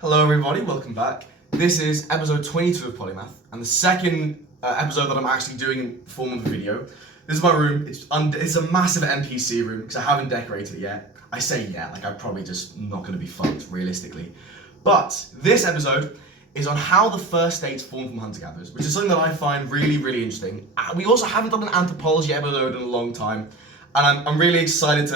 Hello everybody, welcome back. This is episode 22 of Polymath, and the second episode that I'm actually doing in form of a video. This is my room. It's a massive NPC room because I haven't decorated it yet. I say yet, like I'm probably just not going to be fucked realistically. But this episode is on how the first states formed from hunter-gatherers, which is something that I find really, really interesting. We also haven't done an anthropology episode in a long time, and I'm really excited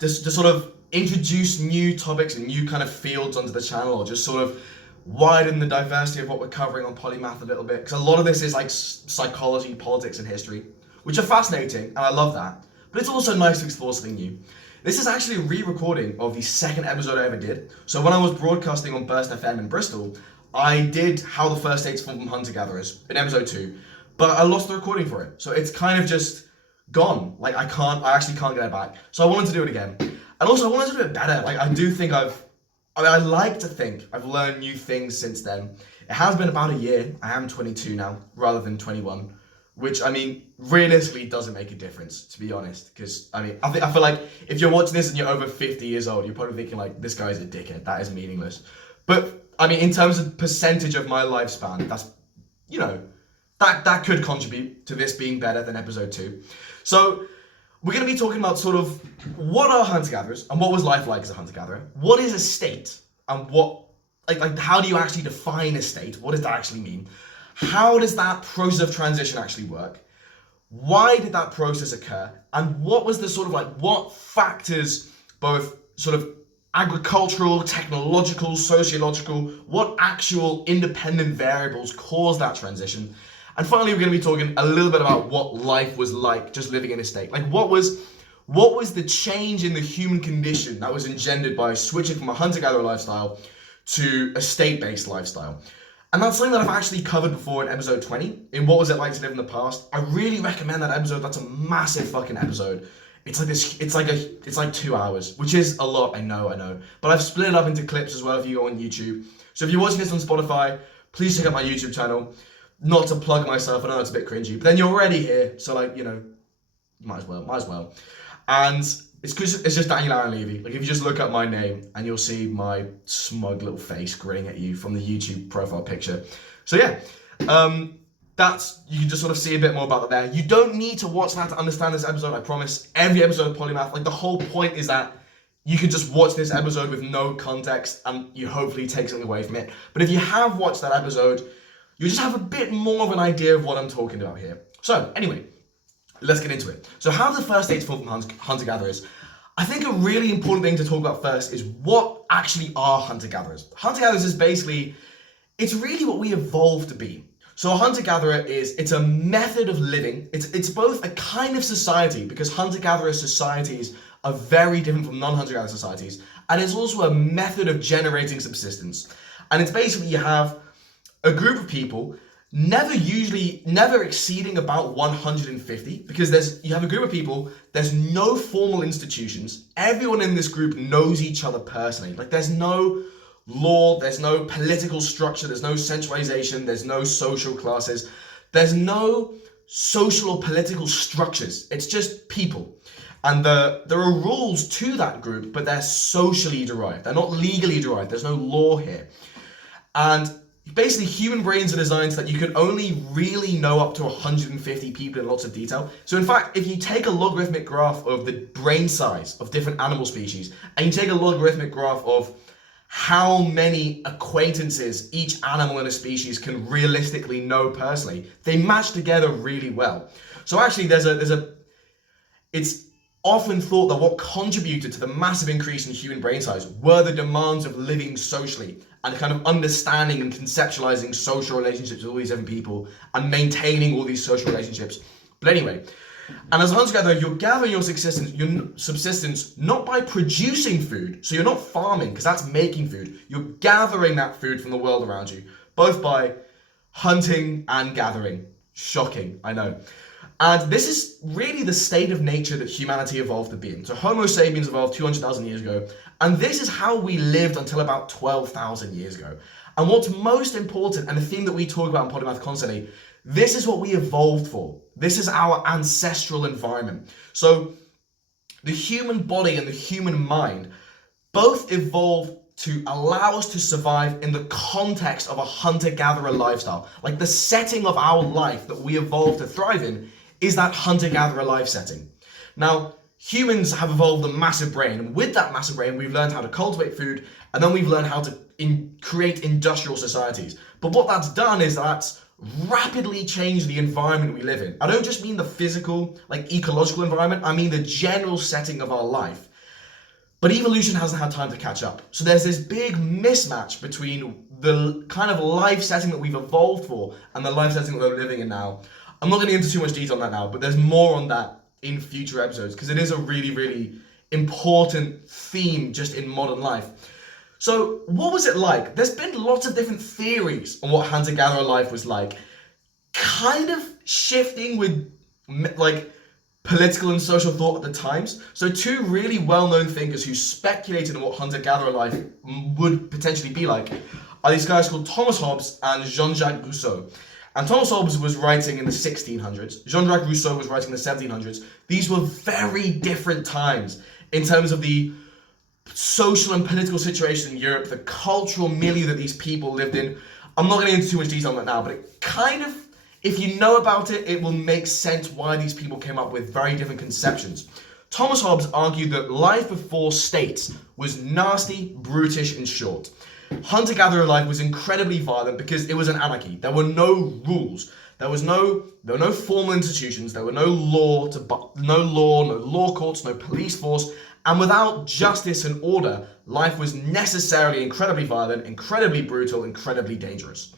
to sort of introduce new topics and new kind of fields onto the channel, or just sort of widen the diversity of what we're covering on Polymath a little bit, because a lot of this is like psychology, politics, and history, which are fascinating, and I love that, but it's also nice to explore something new. This is actually a re-recording of the second episode I ever did. So when I was broadcasting on Burst FM in Bristol, I did How the First States Formed from Hunter-Gatherers in episode 2, but I lost the recording for it, so it's kind of just gone. Like I actually can't get it back. So I wanted to do it again. And also I wanted to do it better. Like I do think I like to think I've learned new things since then. It has been about a year. I am 22 now rather than 21, which I mean realistically doesn't make a difference, to be honest, because I feel like if you're watching this and you're over 50 years old, you're probably thinking like, this guy's a dickhead, that is meaningless. But I mean, in terms of percentage of my lifespan, that's, you know, that could contribute to this being better than episode 2. So we're going to be talking about sort of what are hunter-gatherers and what was life like as a hunter-gatherer? What is a state and what, like how do you actually define a state? What does that actually mean? How does that process of transition actually work? Why did that process occur? And what was the sort of like, what factors, both sort of agricultural, technological, sociological, what actual independent variables caused that transition? And finally, we're going to be talking a little bit about what life was like just living in a state. Like what was the change in the human condition that was engendered by switching from a hunter-gatherer lifestyle to a state-based lifestyle? And that's something that I've actually covered before in episode 20, in What Was It Like to Live in the Past. I really recommend that episode. That's a massive fucking episode. It's like 2 hours, which is a lot, I know. But I've split it up into clips as well if you go on YouTube. So if you're watching this on Spotify, please check out my YouTube channel. Not to plug myself, I know it's a bit cringy, but then you're already here, so like, you know, you might as well. And it's just Daniel Aaron Levy. Like if you just look up my name and you'll see my smug little face grinning at you from the YouTube profile picture. So yeah, you can just sort of see a bit more about that there. You don't need to watch that to understand this episode, I promise. Every episode of Polymath, like the whole point is that you can just watch this episode with no context and you hopefully take something away from it. But if you have watched that episode, you just have a bit more of an idea of what I'm talking about here. So anyway, let's get into it. So how the first states formed from hunter-gatherers? I think a really important thing to talk about first is what actually are hunter-gatherers. Hunter-gatherers is basically, it's really what we evolved to be. So a hunter-gatherer it's a method of living. It's both a kind of society, because hunter-gatherer societies are very different from non-hunter-gatherer societies, and it's also a method of generating subsistence. And it's basically, you have a group of people, never exceeding about 150, because you have a group of people, there's no formal institutions, everyone in this group knows each other personally. Like there's no law, there's no political structure, there's no centralization, there's no social classes, there's no social or political structures, it's just people. And there are rules to that group, but they're socially derived, they're not legally derived, there's no law here. And basically, human brains are designed so that you can only really know up to 150 people in lots of detail. So in fact, if you take a logarithmic graph of the brain size of different animal species, and you take a logarithmic graph of how many acquaintances each animal in a species can realistically know personally, they match together really well. So actually, it's often thought that what contributed to the massive increase in human brain size were the demands of living socially and kind of understanding and conceptualizing social relationships with all these different people and maintaining all these social relationships. But anyway, and as a hunter-gatherer, you're gathering your subsistence not by producing food, so you're not farming because that's making food, you're gathering that food from the world around you, both by hunting and gathering. Shocking, I know. And this is really the state of nature that humanity evolved to be in. So Homo sapiens evolved 200,000 years ago, and this is how we lived until about 12,000 years ago. And what's most important, and the theme that we talk about in Polymath constantly, this is what we evolved for. This is our ancestral environment. So the human body and the human mind both evolved to allow us to survive in the context of a hunter-gatherer lifestyle. Like the setting of our life that we evolved to thrive in is that hunter-gatherer life setting. Now, humans have evolved a massive brain, and with that massive brain, we've learned how to cultivate food, and then we've learned how to create industrial societies. But what that's done is that's rapidly changed the environment we live in. I don't just mean the physical, like ecological environment, I mean the general setting of our life. But evolution hasn't had time to catch up. So there's this big mismatch between the kind of life setting that we've evolved for and the life setting that we're living in now. I'm not going to get into too much detail on that now, but there's more on that in future episodes because it is a really, really important theme just in modern life. So what was it like? There's been lots of different theories on what hunter-gatherer life was like, kind of shifting with like political and social thought at the times. So two really well-known thinkers who speculated on what hunter-gatherer life would potentially be like are these guys called Thomas Hobbes and Jean-Jacques Rousseau. And Thomas Hobbes was writing in the 1600s. Jean-Jacques Rousseau was writing in the 1700s. These were very different times in terms of the social and political situation in Europe, the cultural milieu that these people lived in. I'm not going to get into too much detail on that now, but it kind of, if you know about it, it will make sense why these people came up with very different conceptions. Thomas Hobbes argued that life before states was nasty, brutish, and short. Hunter-gatherer life was incredibly violent because it was an anarchy. There were no rules. There were no formal institutions. There were no law, no law courts, no police force. And without justice and order, life was necessarily incredibly violent, incredibly brutal, incredibly dangerous.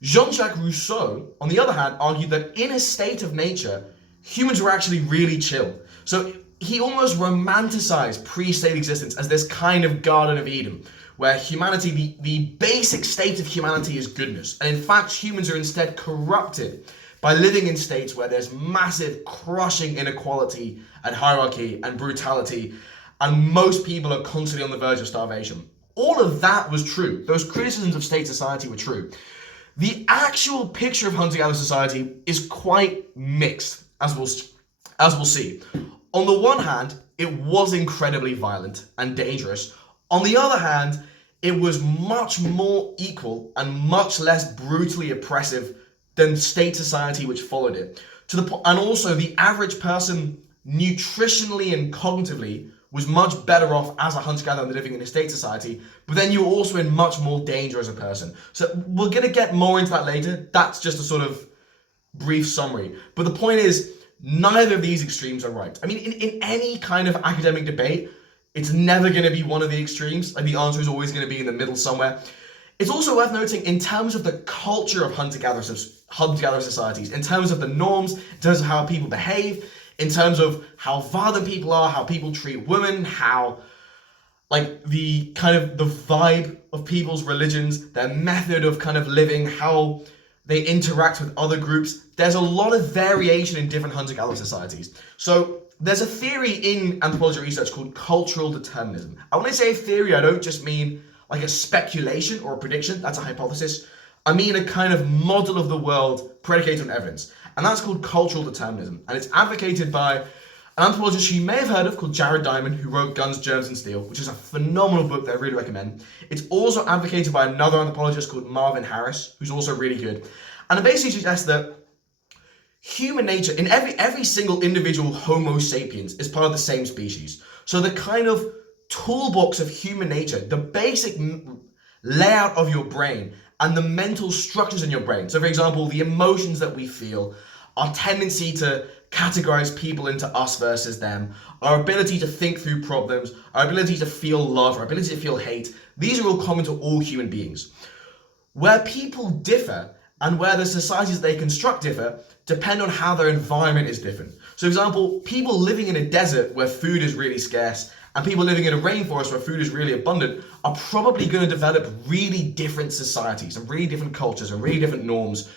Jean-Jacques Rousseau, on the other hand, argued that in a state of nature, humans were actually really chill. So he almost romanticized pre-state existence as this kind of Garden of Eden, where humanity, the basic state of humanity is goodness. And in fact, humans are instead corrupted by living in states where there's massive crushing inequality and hierarchy and brutality, and most people are constantly on the verge of starvation. All of that was true. Those criticisms of state society were true. The actual picture of hunter-gatherer society is quite mixed, as we'll see. On the one hand, it was incredibly violent and dangerous. On the other hand, it was much more equal and much less brutally oppressive than state society which followed it. And also the average person nutritionally and cognitively was much better off as a hunter-gatherer than living in a state society, but then you were also in much more danger as a person. So we're going to get more into that later. That's just a sort of brief summary. But the point is, neither of these extremes are right. I mean, in any kind of academic debate, it's never going to be one of the extremes. Like the answer is always going to be in the middle somewhere. It's also worth noting in terms of the culture of hunter-gatherer societies, in terms of the norms, in terms of how people behave, in terms of how violent people are, how people treat women, how like the kind of the vibe of people's religions, their method of kind of living, how they interact with other groups. There's a lot of variation in different hunter-gatherer societies. So there's a theory in anthropology research called cultural determinism. And when I say theory, I don't just mean like a speculation or a prediction. That's a hypothesis. I mean a kind of model of the world predicated on evidence. And that's called cultural determinism. And it's advocated by an anthropologist you may have heard of called Jared Diamond, who wrote Guns, Germs and Steel, which is a phenomenal book that I really recommend. It's also advocated by another anthropologist called Marvin Harris, who's also really good. And it basically suggests that human nature, in every single individual Homo sapiens is part of the same species. So the kind of toolbox of human nature, the basic layout of your brain and the mental structures in your brain. So for example, the emotions that we feel, our tendency to categorize people into us versus them, our ability to think through problems, our ability to feel love, our ability to feel hate, these are all common to all human beings. Where people differ and where the societies they construct differ depend on how their environment is different. So for example, people living in a desert where food is really scarce and people living in a rainforest where food is really abundant are probably going to develop really different societies and really different cultures and really different norms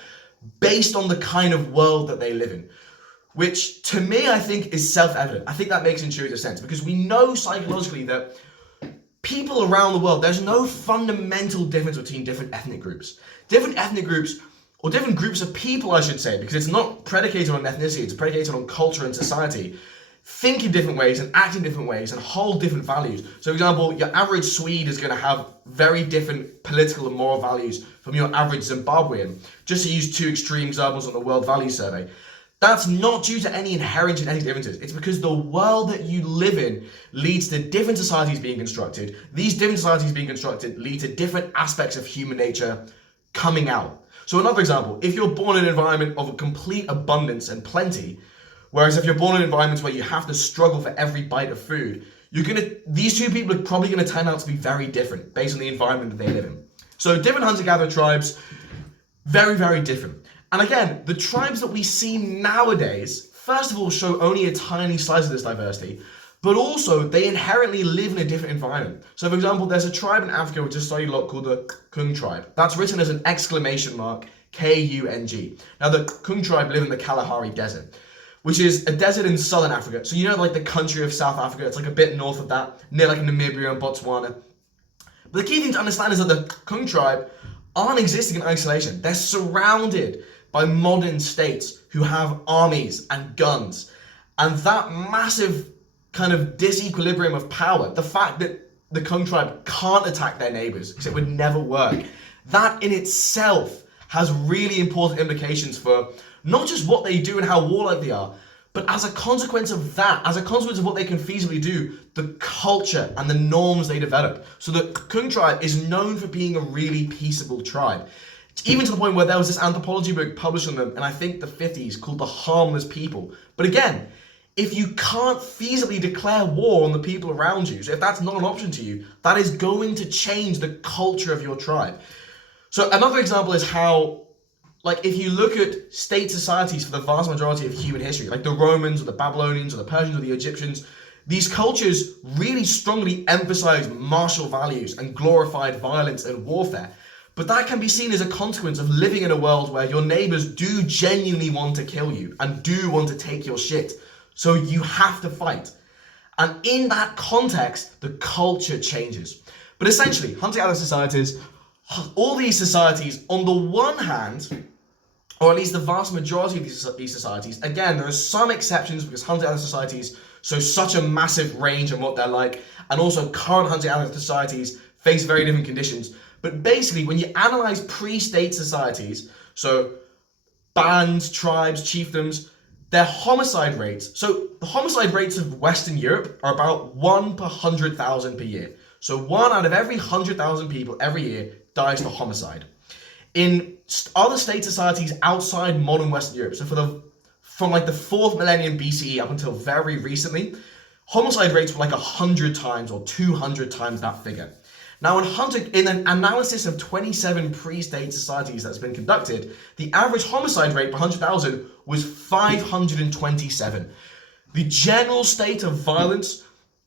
based on the kind of world that they live in. Which to me, I think is self-evident. I think that makes intuitive sense because we know psychologically that people around the world, there's no fundamental difference between different ethnic groups. Different ethnic groups, or different groups of people, I should say, because it's not predicated on ethnicity, it's predicated on culture and society. think in different ways and act in different ways and hold different values. So for example, your average Swede is going to have very different political and moral values from your average Zimbabwean, just to use two extreme examples on the World Values Survey. That's not due to any inherent genetic differences. It's because the world that you live in leads to different societies being constructed. These different societies being constructed lead to different aspects of human nature coming out. So another example, if you're born in an environment of a complete abundance and plenty, whereas if you're born in environments where you have to struggle for every bite of food, these two people are probably going to turn out to be very different based on the environment that they live in. So different hunter-gatherer tribes, very, very different. And again, the tribes that we see nowadays, first of all, show only a tiny slice of this diversity, but also they inherently live in a different environment. So for example, there's a tribe in Africa which is studied a lot called the Kung tribe. That's written as an exclamation mark, K-U-N-G. Now the Kung tribe live in the Kalahari Desert, which is a desert in southern Africa. So you know like the country of South Africa, it's like a bit north of that, near like Namibia and Botswana. But the key thing to understand is that the Kung tribe aren't existing in isolation. They're surrounded by modern states who have armies and guns. And that massive kind of disequilibrium of power, the fact that the Kung tribe can't attack their neighbors because it would never work, that in itself has really important implications for not just what they do and how warlike they are, but as a consequence of that, as a consequence of what they can feasibly do, the culture and the norms they develop. So the Kung tribe is known for being a really peaceable tribe. Even to the point where there was this anthropology book published on them in I think the 50s called The Harmless People. But again, if you can't feasibly declare war on the people around you, so if that's not an option to you, that is going to change the culture of your tribe. So another example is how, like, if you look at state societies for the vast majority of human history, like the Romans or the Babylonians or the Persians or the Egyptians, these cultures really strongly emphasize martial values and glorified violence and warfare. But that can be seen as a consequence of living in a world where your neighbors do genuinely want to kill you and do want to take your shit. So you have to fight. And in that context, the culture changes. But essentially, hunter-gatherer societies, all these societies, on the one hand, or at least the vast majority of these societies, again, there are some exceptions because hunter-gatherer societies show such a massive range in what they're like, and also current hunter-gatherer societies face very different conditions. But basically, when you analyze pre-state societies, so bands, tribes, chiefdoms, their homicide rates. So the homicide rates of Western Europe are about 1 per 100,000 per year. So 1 out of every 100,000 people every year dies for homicide. In other state societies outside modern Western Europe, so from like the 4th millennium BCE up until very recently, homicide rates were like 100 times or 200 times that figure. Now, in an analysis of 27 pre-state societies that's been conducted, the average homicide rate per 100,000 was 527. The general state of violence,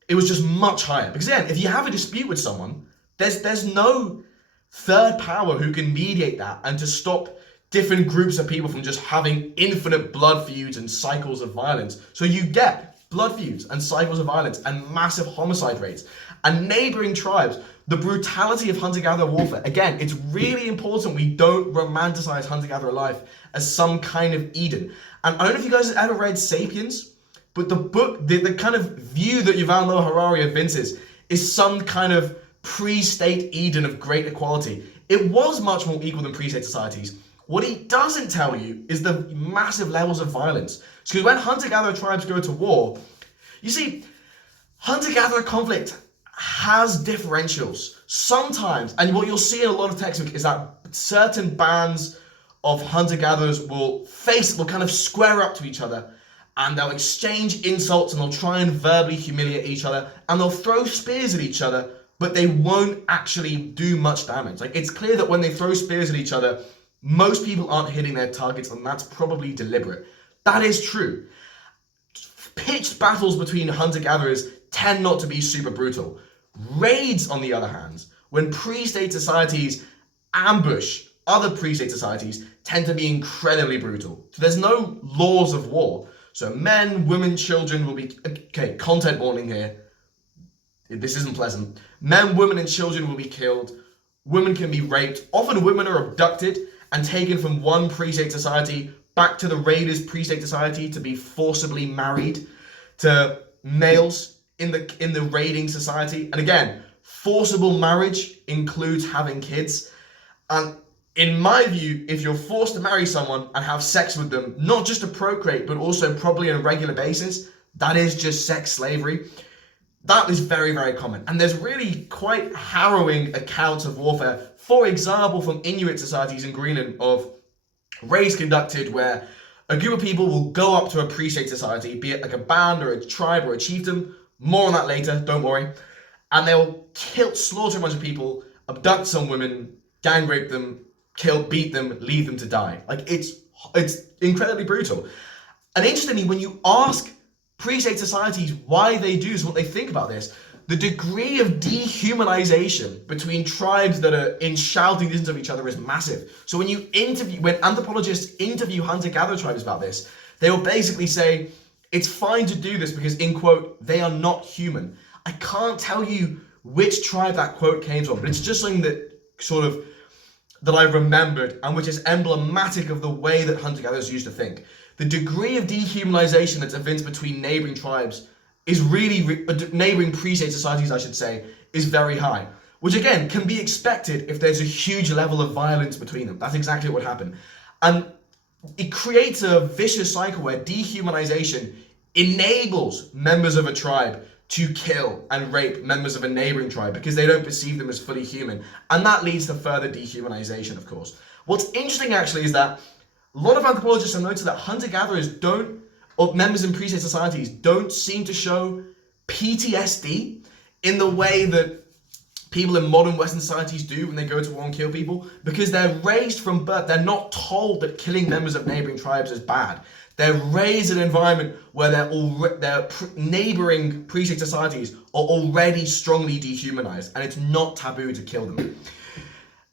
it was just much higher. Because again, if you have a dispute with someone, there's no third power who can mediate that and to stop different groups of people from just having infinite blood feuds and cycles of violence. So you get blood feuds and cycles of violence and massive homicide rates. And neighboring tribes, the brutality of hunter-gatherer warfare. Again, it's really important we don't romanticize hunter-gatherer life as some kind of Eden. And I don't know if you guys have ever read Sapiens, but the book, the kind of view that Yuval Noah Harari evinces is some kind of pre-state Eden of great equality. It was much more equal than pre-state societies. What he doesn't tell you is the massive levels of violence. Because when hunter-gatherer tribes go to war, you see, hunter-gatherer conflict has differentials sometimes, and what you'll see in a lot of textbooks is that certain bands of hunter-gatherers will kind of square up to each other, and they'll exchange insults and they'll try and verbally humiliate each other, and they'll throw spears at each other, but they won't actually do much damage. Like, it's clear that when they throw spears at each other, most people aren't hitting their targets, and that's probably deliberate. That is true. Pitched battles between hunter-gatherers tend not to be super brutal. Raids, on the other hand, when pre-state societies ambush other pre-state societies, tend to be incredibly brutal. So there's no laws of war. So men, women, children will be... Okay, content warning here. This isn't pleasant. Men, women, and children will be killed. Women can be raped. Often women are abducted and taken from one pre-state society back to the raiders' pre-state society to be forcibly married. to males in the raiding society. And again, forcible marriage includes having kids. And in my view, if you're forced to marry someone and have sex with them, not just to procreate, but also probably on a regular basis, that is just sex slavery. That is very, very common. And there's really quite harrowing accounts of warfare, for example, from Inuit societies in Greenland, of raids conducted where a group of people will go up to a pre-state society, be it like a band or a tribe or a chieftain, more on that later, don't worry, and they'll slaughter a bunch of people, abduct some women, gang rape them, beat them, leave them to die. Like, it's incredibly brutal. And interestingly, when you ask pre-state societies why they do this, what they think about this, the degree of dehumanization between tribes that are in shouting distance of each other is massive. So when anthropologists interview hunter-gatherer tribes about this, they will basically say, it's fine to do this because, in quote, they are not human. I can't tell you which tribe that quote came from, but it's just something that I remembered and which is emblematic of the way that hunter-gatherers used to think. The degree of dehumanization that's evinced between neighboring tribes is really, neighboring pre-state societies, I should say, is very high. Which again, can be expected if there's a huge level of violence between them. That's exactly what happened. And it creates a vicious cycle where dehumanization enables members of a tribe to kill and rape members of a neighboring tribe because they don't perceive them as fully human. And that leads to further dehumanization, of course. What's interesting actually is that a lot of anthropologists have noted that hunter-gatherers or members in pre-state societies don't seem to show PTSD in the way that people in modern Western societies do when they go to war and kill people, because they're raised from birth. They're not told that killing members of neighboring tribes is bad. They're raised in an environment where their neighboring pre-state societies are already strongly dehumanized, and it's not taboo to kill them.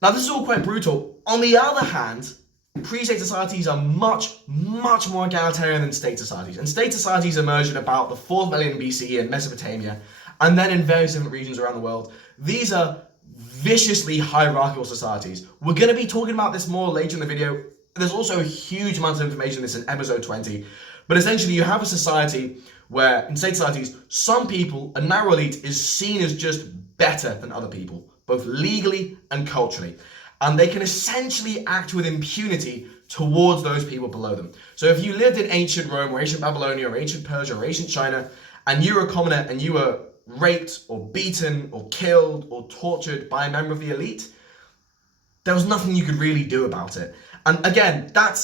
Now, this is all quite brutal. On the other hand, pre-state societies are much, much more egalitarian than state societies. And state societies emerged in about the 4th millennium BCE in Mesopotamia, and then in various different regions around the world. These are viciously hierarchical societies. We're going to be talking about this more later in the video. There's also a huge amount of information in this in episode 20. But essentially, you have a society where, in state societies, some people, a narrow elite, is seen as just better than other people, both legally and culturally. And they can essentially act with impunity towards those people below them. So if you lived in ancient Rome or ancient Babylonia or ancient Persia or ancient China, and you were a commoner and you were raped or beaten or killed or tortured by a member of the elite, there was nothing you could really do about it. And again, that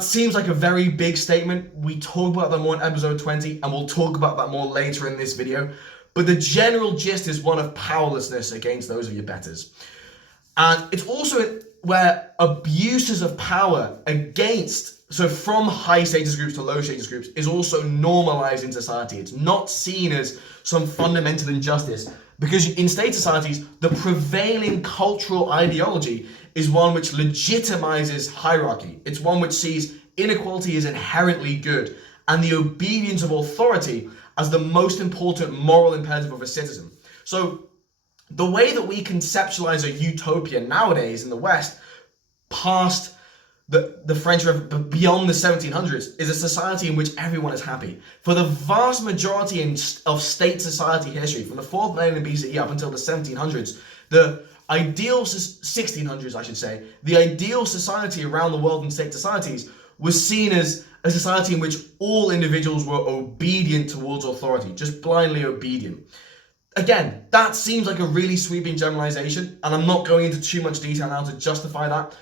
seems like a very big statement. We talk about that more in episode 20, and we'll talk about that more later in this video. But the general gist is one of powerlessness against those of your betters. And it's also where abuses of power so from high status groups to low status groups, is also normalized in society. It's not seen as some fundamental injustice, because in state societies, the prevailing cultural ideology is one which legitimizes hierarchy. It's one which sees inequality as inherently good and the obedience of authority as the most important moral imperative of a citizen. So the way that we conceptualize a utopia nowadays in the West, past the French Revolution, beyond the 1700s, is a society in which everyone is happy. For the vast majority of state society history, from the 4th millennium BCE up until the 1700s, the ideal 1600s, I should say, the ideal society around the world in state societies was seen as a society in which all individuals were obedient towards authority, just blindly obedient. Again, that seems like a really sweeping generalization, and I'm not going into too much detail now to justify that,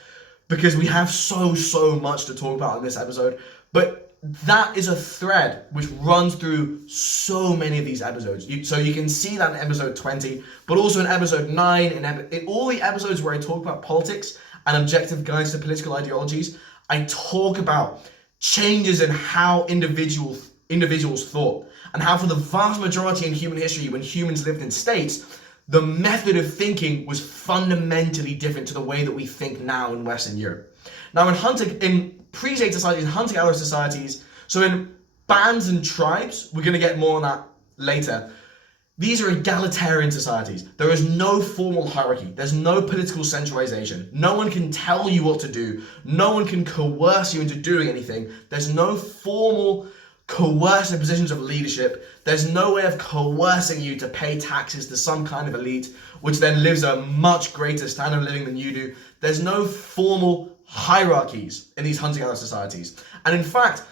because we have so much to talk about in this episode. But that is a thread which runs through so many of these episodes. So you can see that in episode 20, but also in episode 9, in all the episodes where I talk about politics and objective guides to political ideologies, I talk about changes in how individuals thought, and how for the vast majority in human history, when humans lived in states, the method of thinking was fundamentally different to the way that we think now in Western Europe. Now in pre-state societies, hunter-gatherer societies, so in bands and tribes, we're going to get more on that later, these are egalitarian societies. There is no formal hierarchy. There's no political centralization. No one can tell you what to do. No one can coerce you into doing anything. There's no formal coercive positions of leadership. There's no way of coercing you to pay taxes to some kind of elite, which then lives a much greater standard of living than you do. There's no formal hierarchies in these hunter-gatherer societies. And in fact,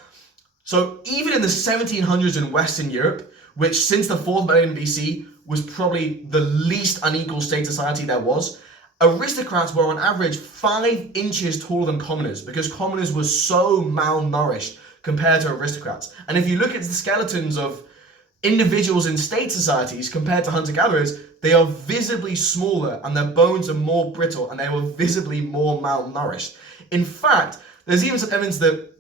so even in the 1700s in Western Europe, which since the 4th millennium BC was probably the least unequal state society there was, aristocrats were on average 5 inches taller than commoners because commoners were so malnourished compared to aristocrats. And if you look at the skeletons of individuals in state societies compared to hunter-gatherers, they are visibly smaller and their bones are more brittle and they were visibly more malnourished. In fact, there's even some evidence that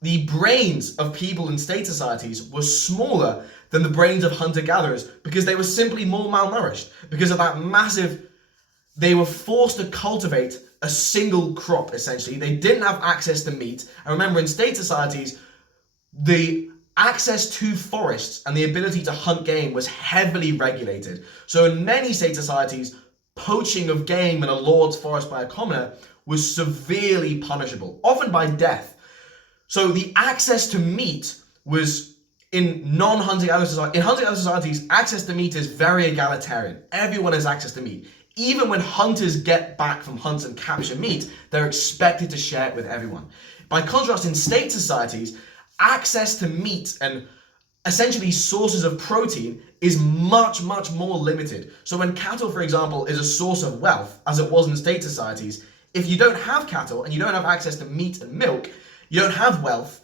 the brains of people in state societies were smaller than the brains of hunter-gatherers because they were simply more malnourished. Because of that massive, they were forced to cultivate a single crop, essentially. They didn't have access to meat. And remember, in state societies, the access to forests and the ability to hunt game was heavily regulated. So in many state societies, poaching of game in a lord's forest by a commoner was severely punishable, often by death. So the access to meat was in non-hunter-gatherer societies. In hunter-gatherer societies, access to meat is very egalitarian. Everyone has access to meat. Even when hunters get back from hunts and capture meat, they're expected to share it with everyone. By contrast, in state societies, access to meat and essentially sources of protein is much, much more limited. So when cattle, for example, is a source of wealth, as it was in state societies, if you don't have cattle and you don't have access to meat and milk, you don't have wealth,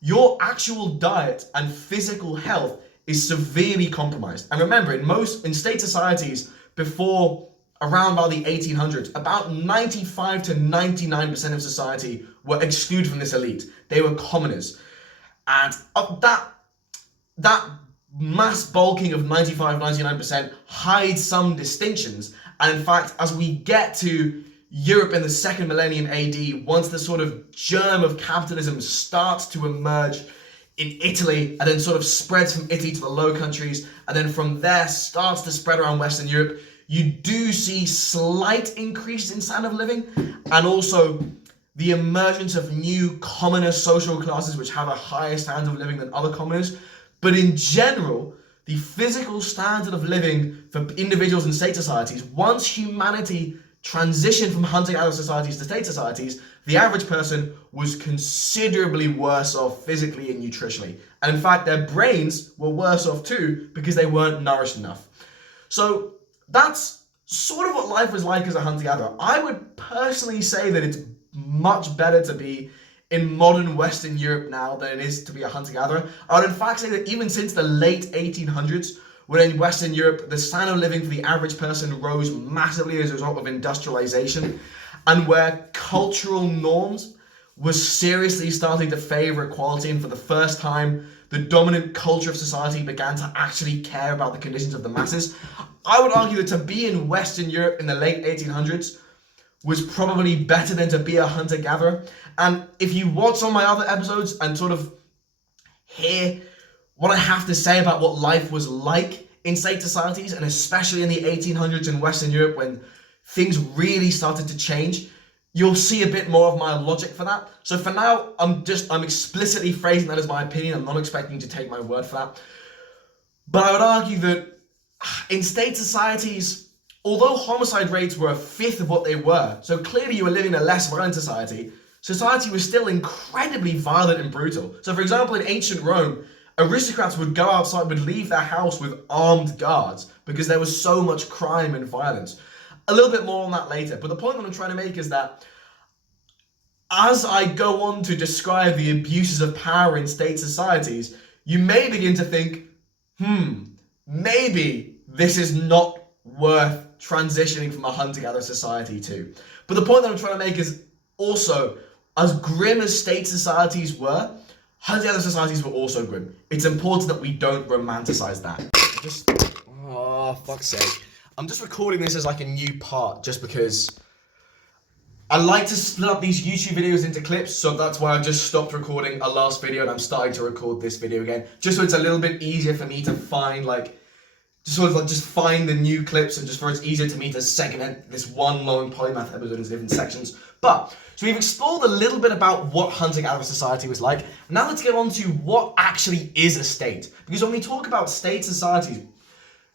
your actual diet and physical health is severely compromised. And remember, in state societies before around about the 1800s, about 95 to 99% of society were excluded from this elite. They were commoners. And that mass bulking of 95, 99% hides some distinctions. And in fact, as we get to Europe in the 2nd millennium AD, once the sort of germ of capitalism starts to emerge in Italy and then sort of spreads from Italy to the Low Countries, and then from there starts to spread around Western Europe, you do see slight increase in standard of living and also the emergence of new commoner social classes which have a higher standard of living than other commoners. But in general, the physical standard of living for individuals in state societies, once humanity transitioned from hunter-gatherer societies to state societies, the average person was considerably worse off physically and nutritionally. And in fact, their brains were worse off too because they weren't nourished enough. So that's sort of what life was like as a hunter-gatherer. I would personally say that it's much better to be in modern Western Europe now than it is to be a hunter-gatherer. I would in fact say that even since the late 1800s, when in Western Europe, the standard of living for the average person rose massively as a result of industrialization, and where cultural norms were seriously starting to favor equality, and for the first time, the dominant culture of society began to actually care about the conditions of the masses. I would argue that to be in Western Europe in the late 1800s was probably better than to be a hunter-gatherer. And if you watch some of my other episodes and sort of hear what I have to say about what life was like in state societies, and especially in the 1800s in Western Europe when things really started to change, you'll see a bit more of my logic for that. So for now, I'm explicitly phrasing that as my opinion. I'm not expecting you to take my word for that. But I would argue that in state societies, although homicide rates were a fifth of what they were, so clearly you were living in a less violent society, society was still incredibly violent and brutal. So for example, in ancient Rome, aristocrats would go outside, would leave their house with armed guards because there was so much crime and violence. A little bit more on that later, but the point that I'm trying to make is that as I go on to describe the abuses of power in state societies, you may begin to think, maybe this is not worth transitioning from a hunter-gatherer society to. But the point that I'm trying to make is also, as grim as state societies were, hunter-gatherer societies were also grim. It's important that we don't romanticize that. Oh, fuck's sake. I'm just recording this as like a new part just because I like to split up these YouTube videos into clips, so that's why I've just stopped recording a last video and I'm starting to record this video again, just so it's a little bit easier for me to find to sort of like just find the new clips and just for it's easier to me to segment this one long Polymath episode into different sections. But, so we've explored a little bit about what hunting out of society was like. Now let's get on to what actually is a state. Because when we talk about state societies,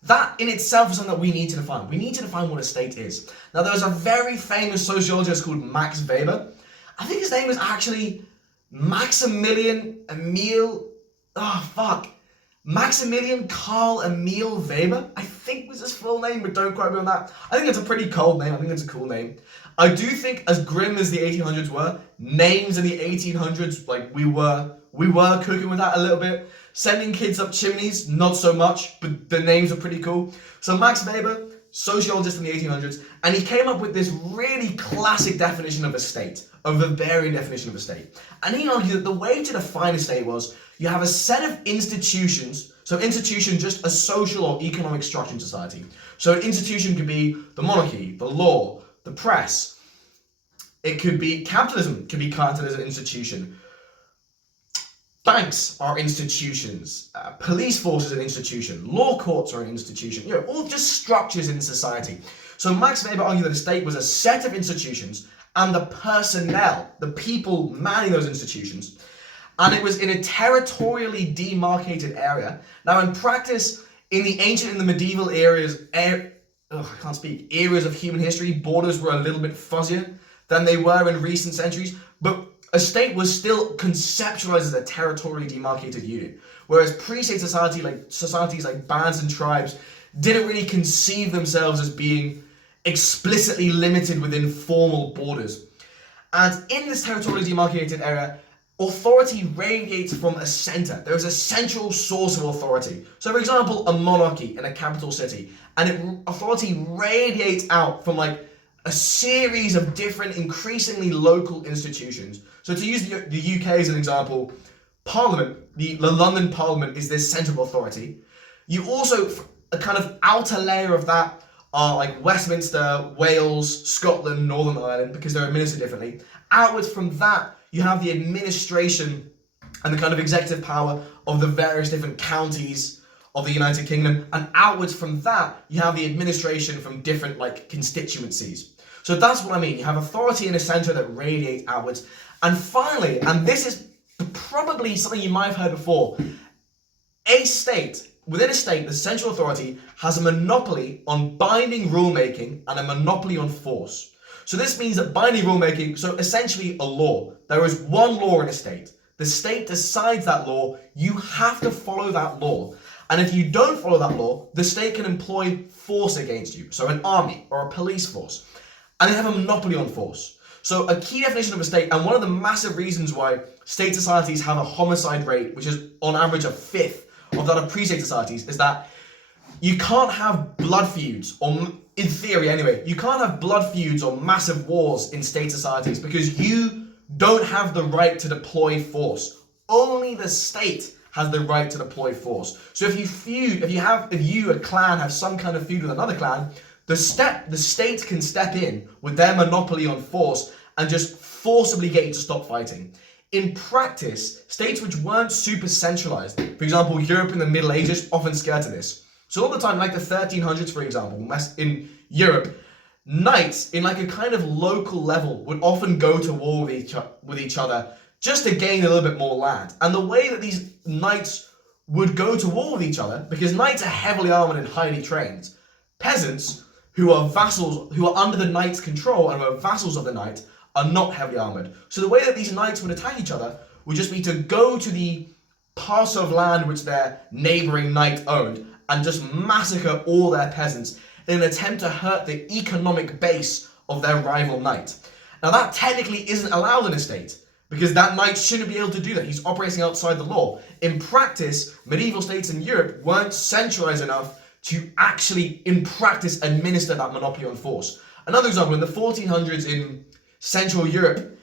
that in itself is something that we need to define. We need to define what a state is. Now there was a very famous sociologist called Max Weber. I think his name is actually Maximilian Carl Emil Weber, I think was his full name, but don't quote me on that. I think it's a pretty cold name. I think it's a cool name. I do think, as grim as the 1800s were, names in the 1800s, like we were cooking with that a little bit. Sending kids up chimneys, not so much, but the names are pretty cool. So Max Weber, sociologist in the 1800s, and he came up with this really classic definition of a state, a Weberian definition of a state. And he argued that the way to define a state was you have a set of institutions, so institution just a social or economic structure in society. So an institution could be the monarchy, the law, the press. It could be capitalism, could be counted as an institution. Banks are institutions, police force is an institution, law courts are an institution, all just structures in society. So Max Weber argued that a state was a set of institutions and the personnel, the people manning those institutions, and it was in a territorially demarcated area. Now in practice, in the ancient and the medieval eras of human history, borders were a little bit fuzzier than they were in recent centuries, but a state was still conceptualized as a territorially demarcated unit, whereas pre-state societies like bands and tribes didn't really conceive themselves as being explicitly limited within formal borders. And in this territorially demarcated area, authority radiates from a center. There is a central source of authority. So for example, a monarchy in a capital city, and authority radiates out from like a series of different, increasingly local institutions. So to use the UK as an example, Parliament, the London Parliament is this centre of authority. You also, a kind of outer layer of that are like Westminster, Wales, Scotland, Northern Ireland, because they're administered differently. Outwards from that, you have the administration and the kind of executive power of the various different counties of the United Kingdom. And outwards from that, you have the administration from different like constituencies. So that's what I mean. You have authority in a centre that radiates outwards. And finally, and this is probably something you might have heard before, within a state, the central authority has a monopoly on binding rulemaking and a monopoly on force. So this means that binding rulemaking, so essentially a law. There is one law in a state. The state decides that law. You have to follow that law. And if you don't follow that law, the state can employ force against you. So an army or a police force. And they have a monopoly on force. So a key definition of a state, and one of the massive reasons why state societies have a homicide rate, which is on average a fifth of that of pre-state societies, is that you can't have blood feuds, or in theory anyway, you can't have blood feuds or massive wars in state societies because you don't have the right to deploy force. Only the state has the right to deploy force. So if you, a clan, have some kind of feud with another clan, the state can step in with their monopoly on force and just forcibly get you to stop fighting. In practice, states which weren't super centralized, for example, Europe in the Middle Ages, often scared to this. So all the time, like the 1300s, for example, in Europe, knights in like a kind of local level would often go to war with each other just to gain a little bit more land. And the way that these knights would go to war with each other, because knights are heavily armored and highly trained, peasants who are vassals, who are under the knight's control and are vassals of the knight, are not heavily armored. So the way that these knights would attack each other would just be to go to the parcel of land which their neighbouring knight owned and just massacre all their peasants in an attempt to hurt the economic base of their rival knight. Now that technically isn't allowed in a state, because that knight shouldn't be able to do that. He's operating outside the law. In practice, medieval states in Europe weren't centralized enough to actually, in practice, administer that monopoly on force. Another example, in the 1400s in Central Europe,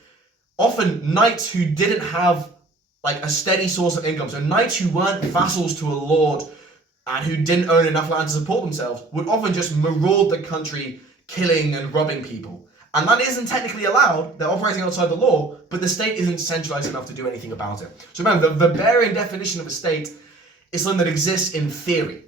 often knights who didn't have like a steady source of income, so knights who weren't vassals to a lord and who didn't own enough land to support themselves, would often just maraud the country, killing and robbing people. And that isn't technically allowed. They're operating outside the law, but the state isn't centralized enough to do anything about it. So remember, the Weberian definition of a state is something that exists in theory.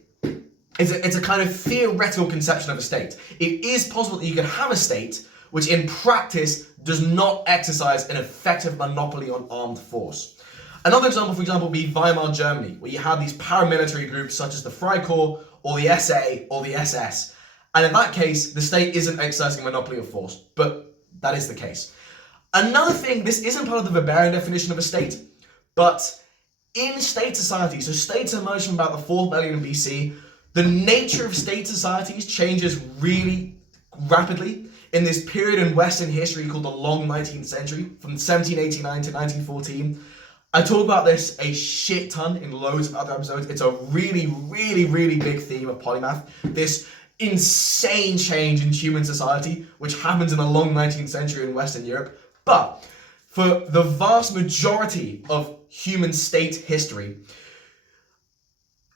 it's a kind of theoretical conception of a state. It is possible that you could have a state which in practice does not exercise an effective monopoly on armed force. Another example, for example, would be Weimar Germany, where you have these paramilitary groups such as the Freikorps or the SA or the SS. And in that case, the state isn't exercising a monopoly of force, but that is the case. Another thing, this isn't part of the Weberian definition of a state, but in state societies, so states emerged from about the 4th millennium BC, the nature of state societies changes really rapidly in this period in Western history called the long 19th century, from 1789 to 1914. I talk about this a shit ton in loads of other episodes. It's a really, really, really big theme of Polymath. This insane change in human society, which happens in the long 19th century in Western Europe. But for the vast majority of human state history,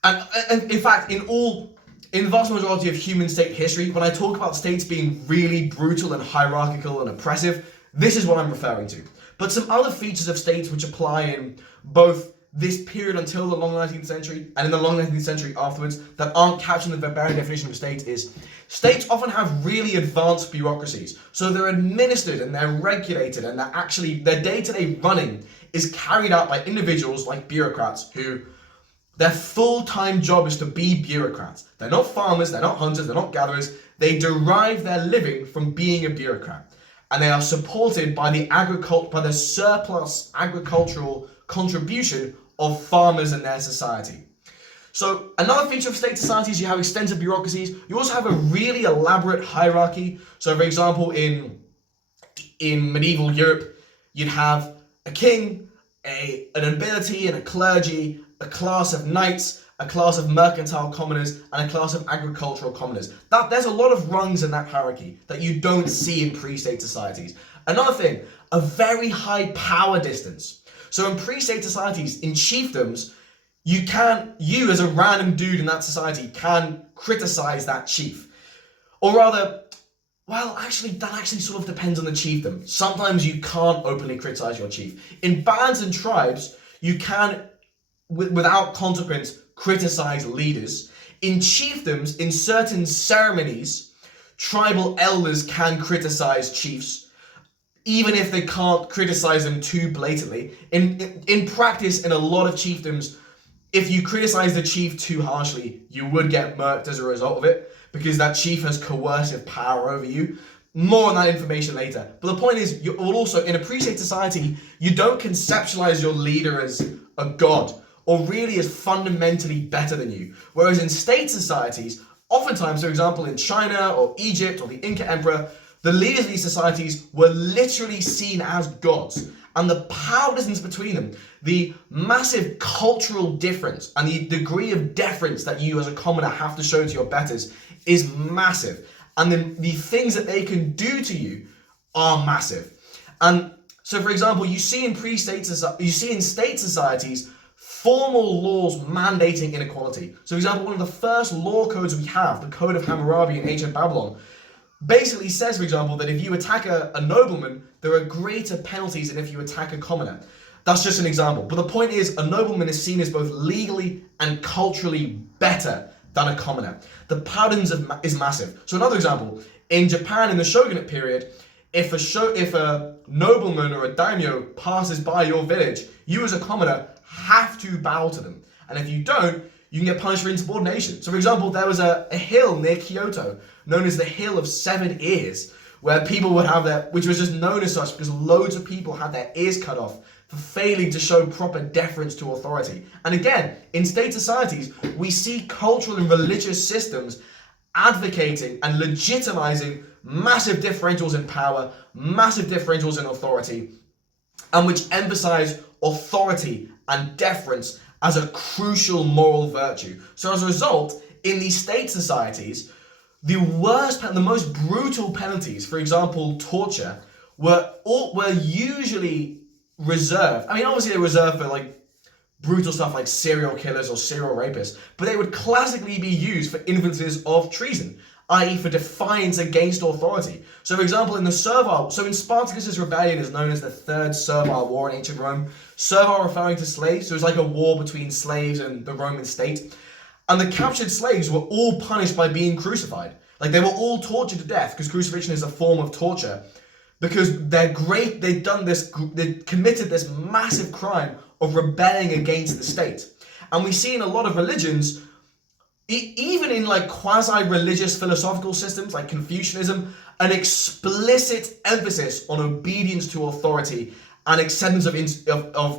and in fact, in the vast majority of human state history, when I talk about states being really brutal and hierarchical and oppressive, this is what I'm referring to. But some other features of states which apply in both this period until the long 19th century and in the long 19th century afterwards that aren't captured in the Weberian definition of states is states often have really advanced bureaucracies. So they're administered and they're regulated and their day-to-day running is carried out by individuals like bureaucrats who their full-time job is to be bureaucrats. They're not farmers, they're not hunters, they're not gatherers. They derive their living from being a bureaucrat. And they are supported by the surplus agricultural contribution of farmers in their society. So another feature of state societies, you have extensive bureaucracies. You also have a really elaborate hierarchy. So for example, in medieval Europe, you'd have a king, a nobility and a clergy, a class of knights, a class of mercantile commoners, and a class of agricultural commoners. There's a lot of rungs in that hierarchy that you don't see in pre-state societies. Another thing, a very high power distance. So in pre-state societies, in chiefdoms, you as a random dude in that society can criticize that chief. Or rather, well, actually, that actually sort of depends on the chiefdom. Sometimes you can't openly criticize your chief. In bands and tribes, you can, without consequence, criticize leaders. In chiefdoms, in certain ceremonies, tribal elders can criticize chiefs, even if they can't criticize them too blatantly. In practice, in a lot of chiefdoms, if you criticize the chief too harshly, you would get murked as a result of it, because that chief has coercive power over you. More on that information later. But the point is, also, in a pre-state society, you don't conceptualize your leader as a god, or really as fundamentally better than you. Whereas in state societies, oftentimes, for example, in China or Egypt or the Inca Emperor, the leaders of these societies were literally seen as gods. And the power distance between them, the massive cultural difference and the degree of deference that you as a commoner have to show to your betters is massive. And then the things that they can do to you are massive. And so, for example, you see in state societies, formal laws mandating inequality. So, for example, one of the first law codes we have, the Code of Hammurabi in ancient Babylon, basically says, for example, that if you attack a nobleman, there are greater penalties than if you attack a commoner. That's just an example. But the point is, a nobleman is seen as both legally and culturally better than a commoner. The power is massive. So another example, in Japan in the shogunate period, if a nobleman or a daimyo passes by your village, you as a commoner have to bow to them. And if you don't, you can get punished for insubordination. So for example, there was a hill near Kyoto known as the Hill of Seven Ears, where people would have which was just known as such because loads of people had their ears cut off for failing to show proper deference to authority. And again, in state societies, we see cultural and religious systems advocating and legitimizing massive differentials in power, massive differentials in authority, and which emphasize authority and deference as a crucial moral virtue. So as a result, in these state societies, the most brutal penalties, for example, torture, were usually reserved. I mean, obviously they were reserved for like brutal stuff like serial killers or serial rapists, but they would classically be used for instances of treason, i.e. for defiance against authority. So for example, in Spartacus's rebellion is known as the Third Servile War in ancient Rome. Servile referring to slaves, so it's like a war between slaves and the Roman state. And the captured slaves were all punished by being crucified. Like, they were all tortured to death, because crucifixion is a form of torture, because they committed this massive crime of rebelling against the state. And we see in a lot of religions, even in like quasi-religious philosophical systems like Confucianism, an explicit emphasis on obedience to authority and acceptance of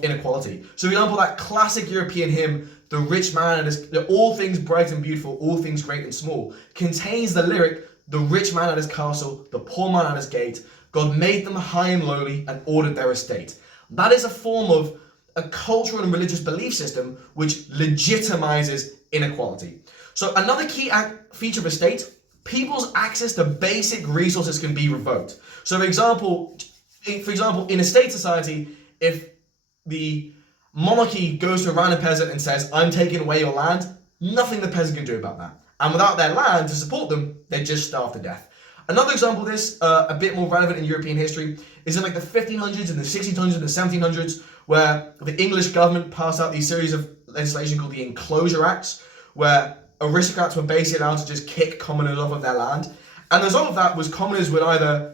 inequality. So for example, that classic European hymn, "The rich man and his, all things bright and beautiful, all things great and small," contains the lyric, "The rich man at his castle, the poor man at his gate, God made them high and lowly and ordered their estate." That is a form of a cultural and religious belief system which legitimizes inequality. So another key feature of a state, people's access to basic resources can be revoked. So for example, in a state society, if the monarchy goes to a random peasant and says, "I'm taking away your land," nothing the peasant can do about that. And without their land to support them, they just starve to death. Another example of this, a bit more relevant in European history, is in like the 1500s and the 1600s and the 1700s, where the English government passed out these series of legislation called the Enclosure Acts, where aristocrats were basically allowed to just kick commoners off of their land. And the result of that was commoners would either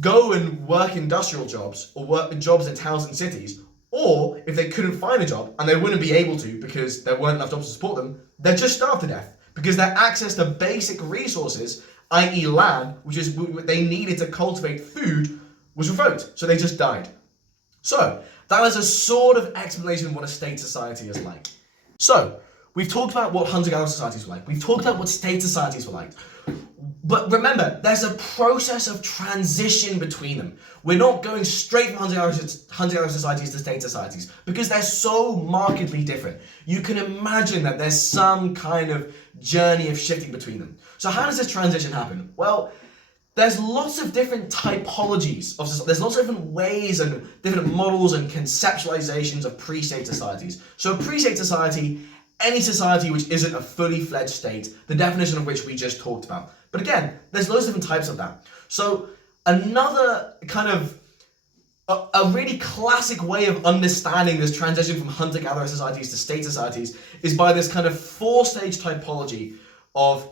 go and work industrial jobs or work in jobs in towns and cities, or if they couldn't find a job, and they wouldn't be able to because there weren't enough jobs to support them, they'd just starve to death because their access to basic resources, i.e. land, which is what they needed to cultivate food, was revoked. So they just died. So that is a sort of explanation of what a state society is like. So we've talked about what hunter-gatherer societies were like. We've talked about what state societies were like. But remember, there's a process of transition between them. We're not going straight from hunter-gatherer societies to state societies because they're so markedly different. You can imagine that there's some kind of journey of shifting between them. So how does this transition happen? Well, there's lots of different typologies of society. There's lots of different ways and different models and conceptualizations of pre-state societies. So a pre-state society, any society which isn't a fully fledged state, the definition of which we just talked about. But again, there's loads of different types of that. So another kind of a really classic way of understanding this transition from hunter-gatherer societies to state societies is by this kind of four-stage typology of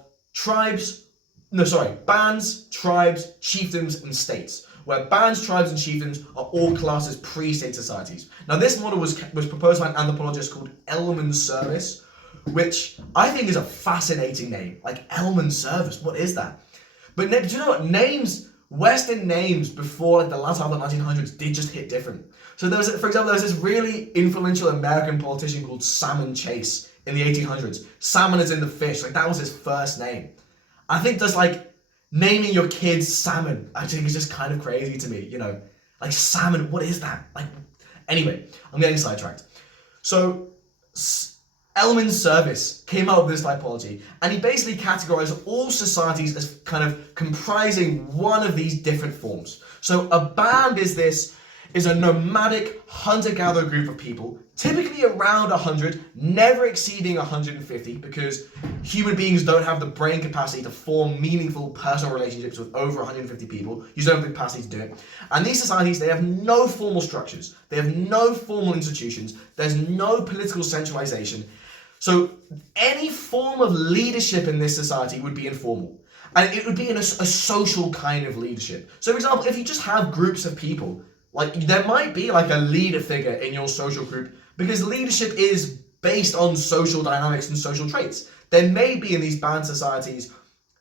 bands, tribes, chiefdoms, and states, where bands, tribes, and chiefdoms are all classed as pre-state societies. Now, this model was proposed by an anthropologist called Elman Service, which I think is a fascinating name. Like, Elman Service, what is that? But do you know what? Western names before like the latter half of the 1900s did just hit different. So for example, there was this really influential American politician called Salmon Chase in the 1800s. Salmon is in the fish, like that was his first name. I think there's like naming your kids Salmon, I think is just kind of crazy to me, you know, like salmon, what is that? Like, anyway, I'm getting sidetracked. So Elman Service came up with this typology, and he basically categorized all societies as kind of comprising one of these different forms. So a band is a nomadic hunter-gatherer group of people, typically around 100, never exceeding 150, because human beings don't have the brain capacity to form meaningful personal relationships with over 150 people. You just don't have the capacity to do it. And these societies, they have no formal structures. They have no formal institutions. There's no political centralization. So any form of leadership in this society would be informal. And it would be in a social kind of leadership. So for example, if you just have groups of people, like there might be like a leader figure in your social group, because leadership is based on social dynamics and social traits. There may be in these band societies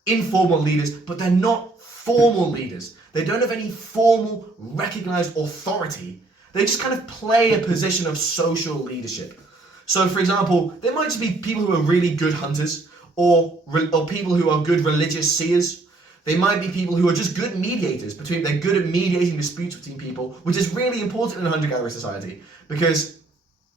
informal leaders, but they're not formal leaders. They don't have any formal recognized authority. They just kind of play a position of social leadership. So for example, there might just be people who are really good hunters, or people who are good religious seers. They might be people who are just good mediators they're good at mediating disputes between people, which is really important in a hunter-gatherer society, because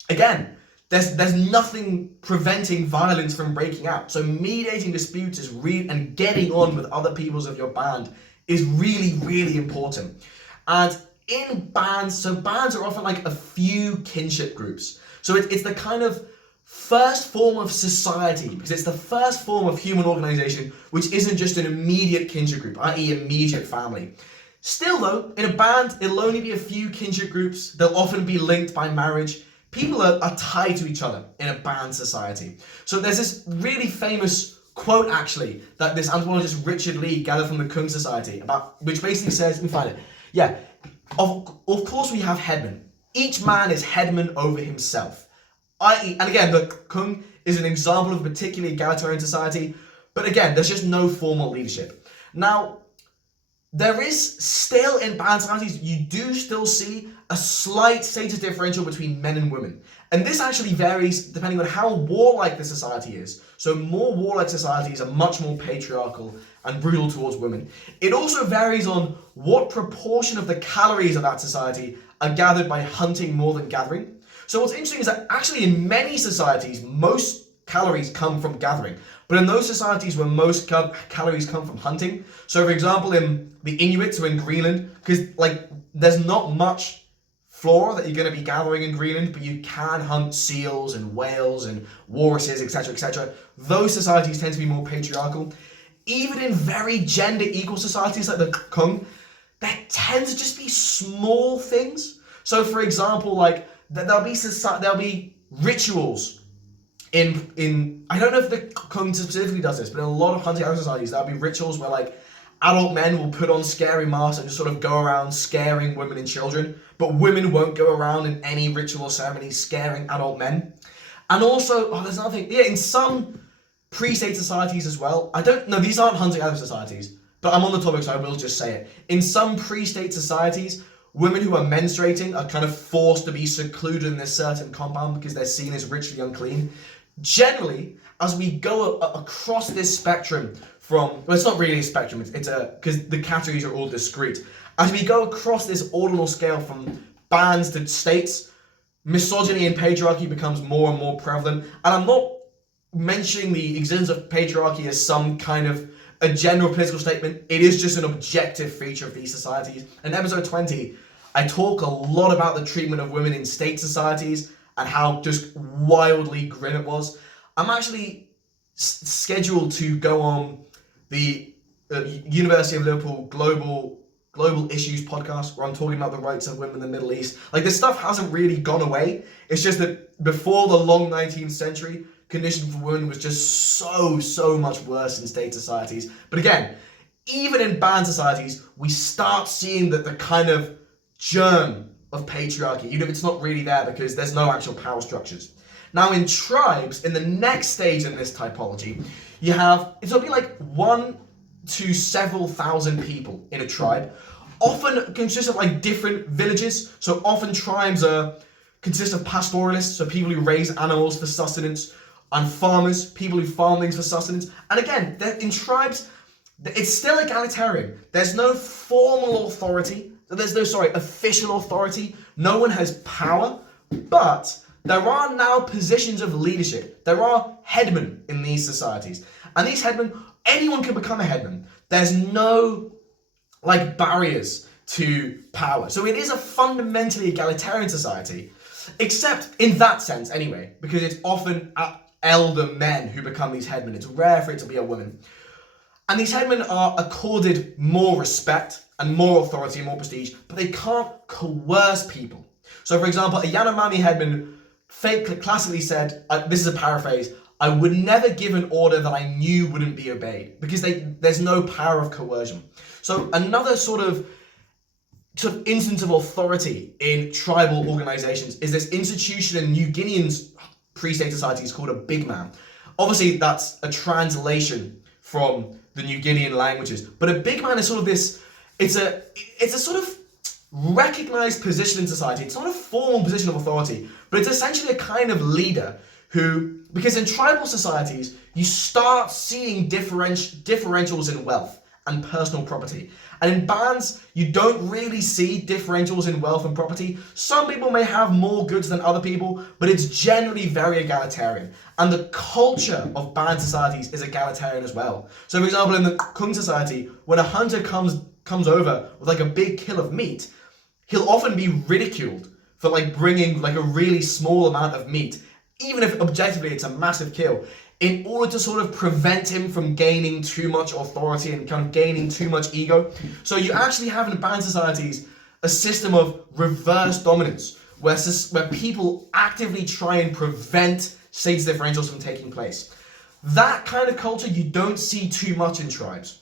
again, there's nothing preventing violence from breaking out. So mediating disputes is and getting on with other peoples of your band is really, really important. And in bands, so bands are often like a few kinship groups. So it's the kind of first form of society, because it's the first form of human organization which isn't just an immediate kinship group, i.e. immediate family. Still though, in a band, it'll only be a few kinship groups. They'll often be linked by marriage. people are tied to each other in a band society. So there's this really famous quote, actually, that this anthropologist Richard Lee gathered from the Kung Society, which basically says, let me find it. Yeah, of course we have headmen. Each man is headman over himself. And again, the Kung is an example of a particularly egalitarian society, but again, there's just no formal leadership. Now, there is still, in band societies, you do still see a slight status differential between men and women. And this actually varies depending on how warlike the society is. So more warlike societies are much more patriarchal and brutal towards women. It also varies on what proportion of the calories of that society are gathered by hunting more than gathering. So what's interesting is that actually in many societies, most calories come from gathering. But in those societies where most calories come from hunting, so for example in the Inuits or in Greenland, because there's not much flora that you're going to be gathering in Greenland, but you can hunt seals and whales and walruses, etc., etc. Those societies tend to be more patriarchal. Even in very gender equal societies like the Kung, there tend to just be small things. So for example, there'll be rituals in I don't know if the Kung specifically does this, but in a lot of hunting-gathering societies, there'll be rituals where adult men will put on scary masks and just sort of go around scaring women and children, but women won't go around in any ritual ceremony scaring adult men. And also, there's another thing, in some pre-state societies as well, I don't know, these aren't hunting-gathering societies, but I'm on the topic, so I will just say it. In some pre-state societies, women who are menstruating are kind of forced to be secluded in this certain compound because they're seen as ritually unclean. Generally, as we go across this spectrum from, well, it's not really a spectrum, it's because the categories are all discrete. As we go across this ordinal scale from bands to states, misogyny and patriarchy becomes more and more prevalent. And I'm not mentioning the existence of patriarchy as some kind of a general political statement. It is just an objective feature of these societies. In episode 20, I talk a lot about the treatment of women in state societies and how just wildly grim it was. I'm actually scheduled to go on the University of Liverpool Global Issues podcast, where I'm talking about the rights of women in the Middle East. This stuff hasn't really gone away. It's just that before the long 19th century, condition for women was just so much worse in state societies. But again, even in band societies, we start seeing that the kind of germ of patriarchy, even if it's not really there because there's no actual power structures. Now in tribes, in the next stage in this typology, you have, it'll be 1 to several thousand people in a tribe, often consist of different villages. So often tribes consist of pastoralists, so people who raise animals for sustenance, and farmers, people who farm things for sustenance. And again, in tribes, it's still egalitarian. There's no formal authority. There's no, official authority. No one has power, but there are now positions of leadership. There are headmen in these societies. And these headmen, anyone can become a headman. There's no, barriers to power. So it is a fundamentally egalitarian society, except in that sense anyway, because it's often elder men who become these headmen. It's rare for it to be a woman. And these headmen are accorded more respect and more authority and more prestige, but they can't coerce people. So for example, a Yanomami headman classically said, this is a paraphrase, "I would never give an order that I knew wouldn't be obeyed," because there's no power of coercion. So another sort of instance of authority in tribal organizations is this institution in New Guineans pre-state societies called a big man. Obviously that's a translation from the New Guinean languages, but a big man is sort of this, it's a sort of recognized position in society. It's not a formal position of authority, but it's essentially a kind of leader who, because in tribal societies, you start seeing differentials in wealth and personal property. And in bands, you don't really see differentials in wealth and property. Some people may have more goods than other people, but it's generally very egalitarian. And the culture of band societies is egalitarian as well. So for example, in the Kung society, when a hunter comes over with a big kill of meat, he'll often be ridiculed for bringing a really small amount of meat, even if objectively it's a massive kill, in order to sort of prevent him from gaining too much authority and kind of gaining too much ego. So you actually have in band societies a system of reverse dominance, where people actively try and prevent status differentials from taking place. That kind of culture you don't see too much in tribes.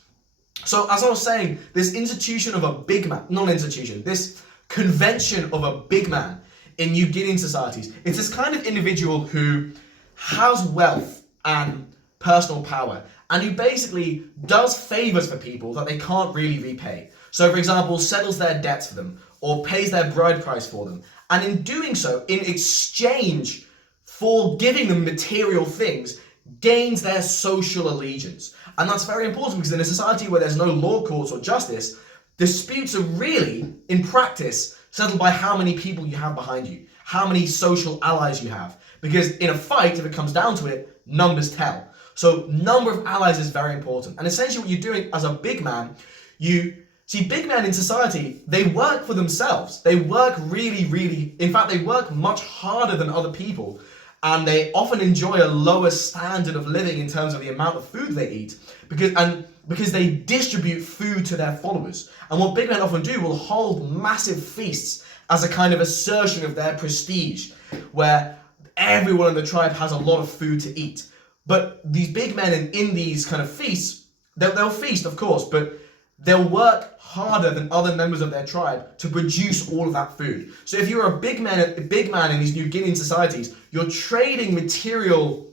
So as I was saying, this institution of a big man, not institution, this convention of a big man in New Guinean societies, it's this kind of individual who has wealth and personal power, and who basically does favors for people that they can't really repay. So for example, settles their debts for them, or pays their bride price for them. And in doing so, in exchange for giving them material things, gains their social allegiance. And that's very important because in a society where there's no law courts or justice, disputes are really, in practice, settled by how many people you have behind you, how many social allies you have. Because in a fight, if it comes down to it, numbers tell. So number of allies is very important. And essentially what you're doing as a big man, you see big men in society, they work for themselves. They work really, in fact, they work much harder than other people. And they often enjoy a lower standard of living in terms of the amount of food they eat because they distribute food to their followers. And what big men often do will hold massive feasts as a kind of assertion of their prestige, where everyone in the tribe has a lot of food to eat. But these big men in these kind of feasts, they'll feast, of course, but they'll work harder than other members of their tribe to produce all of that food. So if you're a big man in these New Guinean societies, you're trading material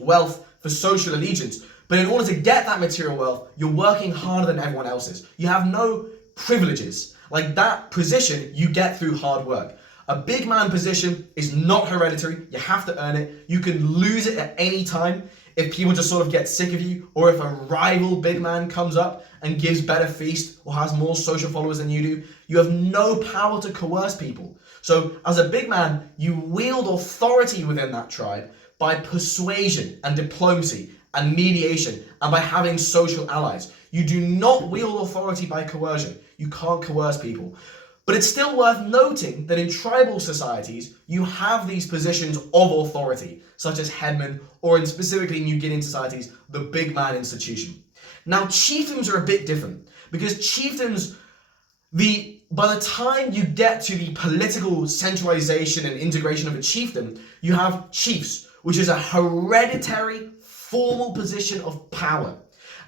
wealth for social allegiance. But in order to get that material wealth, you're working harder than everyone else is. You have no privileges. Like that position you get through hard work. A big man position is not hereditary. You have to earn it. You can lose it at any time if people just sort of get sick of you, or if a rival big man comes up and gives better feast or has more social followers than you do. You have no power to coerce people. So as a big man, you wield authority within that tribe by persuasion and diplomacy and mediation and by having social allies. You do not wield authority by coercion. You can't coerce people. But it's still worth noting that in tribal societies, you have these positions of authority, such as headmen, or in specifically New Guinean societies, the big man institution. Now, chiefdoms are a bit different, because chiefdoms, by the time you get to the political centralization and integration of a chiefdom, you have chiefs, which is a hereditary, formal position of power,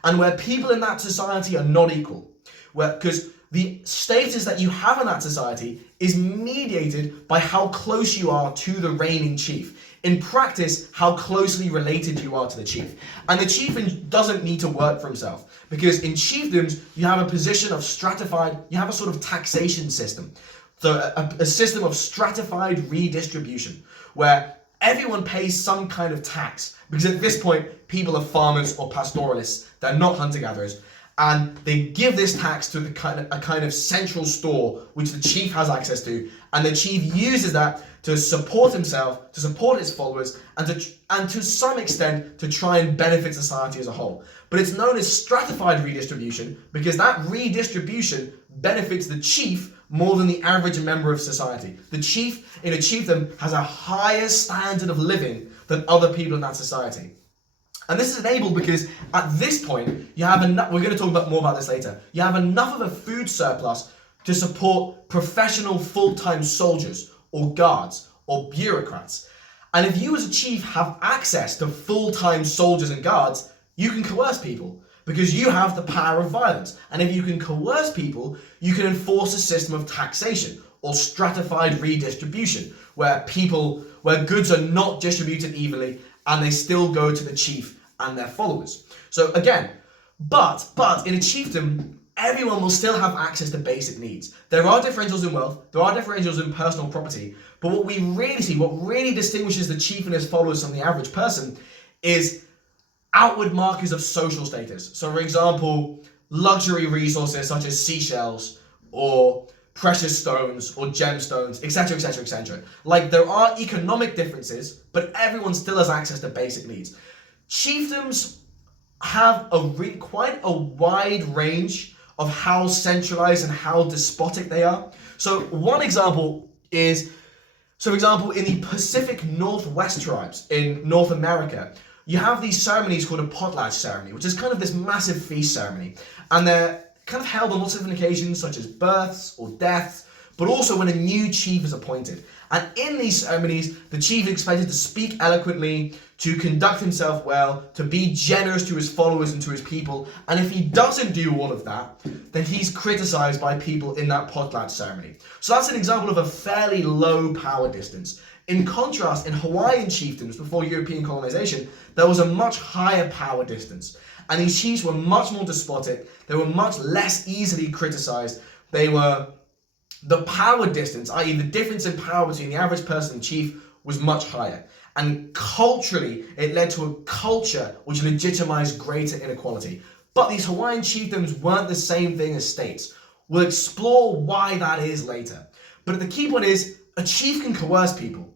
and where people in that society are not equal, because the status that you have in that society is mediated by how close you are to the reigning chief. In practice, how closely related you are to the chief. And the chieftain doesn't need to work for himself, because in chiefdoms, you have a position of stratified, you have a sort of taxation system. So a system of stratified redistribution, where everyone pays some kind of tax, because at this point, people are farmers or pastoralists, they're not hunter-gatherers. And they give this tax to a kind of central store, which the chief has access to, and the chief uses that to support himself, to support his followers, and to some extent to try and benefit society as a whole. But it's known as stratified redistribution because that redistribution benefits the chief more than the average member of society. The chief in a chiefdom has a higher standard of living than other people in that society. And this is enabled because at this point, you have enough, we're going to talk more about this later, you have enough of a food surplus to support professional full-time soldiers or guards or bureaucrats. And if you as a chief have access to full-time soldiers and guards, you can coerce people because you have the power of violence. And if you can coerce people, you can enforce a system of taxation or stratified redistribution where goods are not distributed evenly and they still go to the chief and their followers. So again, but in a chiefdom, everyone will still have access to basic needs. There are differentials in wealth, there are differentials in personal property, but what we really see, what really distinguishes the chief and his followers from the average person is outward markers of social status. So for example, luxury resources such as seashells or precious stones or gemstones, etc., etc., etc. Like there are economic differences, but everyone still has access to basic needs. Chiefdoms have quite a wide range of how centralized and how despotic they are. So one example is, for example, in the Pacific Northwest tribes in North America, you have these ceremonies called a potlatch ceremony, which is kind of this massive feast ceremony. And they're kind of held on lots of different occasions, such as births or deaths, but also when a new chief is appointed. And in these ceremonies, the chief is expected to speak eloquently, to conduct himself well, to be generous to his followers and to his people. And if he doesn't do all of that, then he's criticized by people in that potlatch ceremony. So that's an example of a fairly low power distance. In contrast, in Hawaiian chiefdoms before European colonization, there was a much higher power distance. And these chiefs were much more despotic. They were much less easily criticized. The power distance, i.e. the difference in power between the average person and chief, was much higher. And culturally, it led to a culture which legitimized greater inequality. But these Hawaiian chiefdoms weren't the same thing as states. We'll explore why that is later. But the key point is, a chief can coerce people.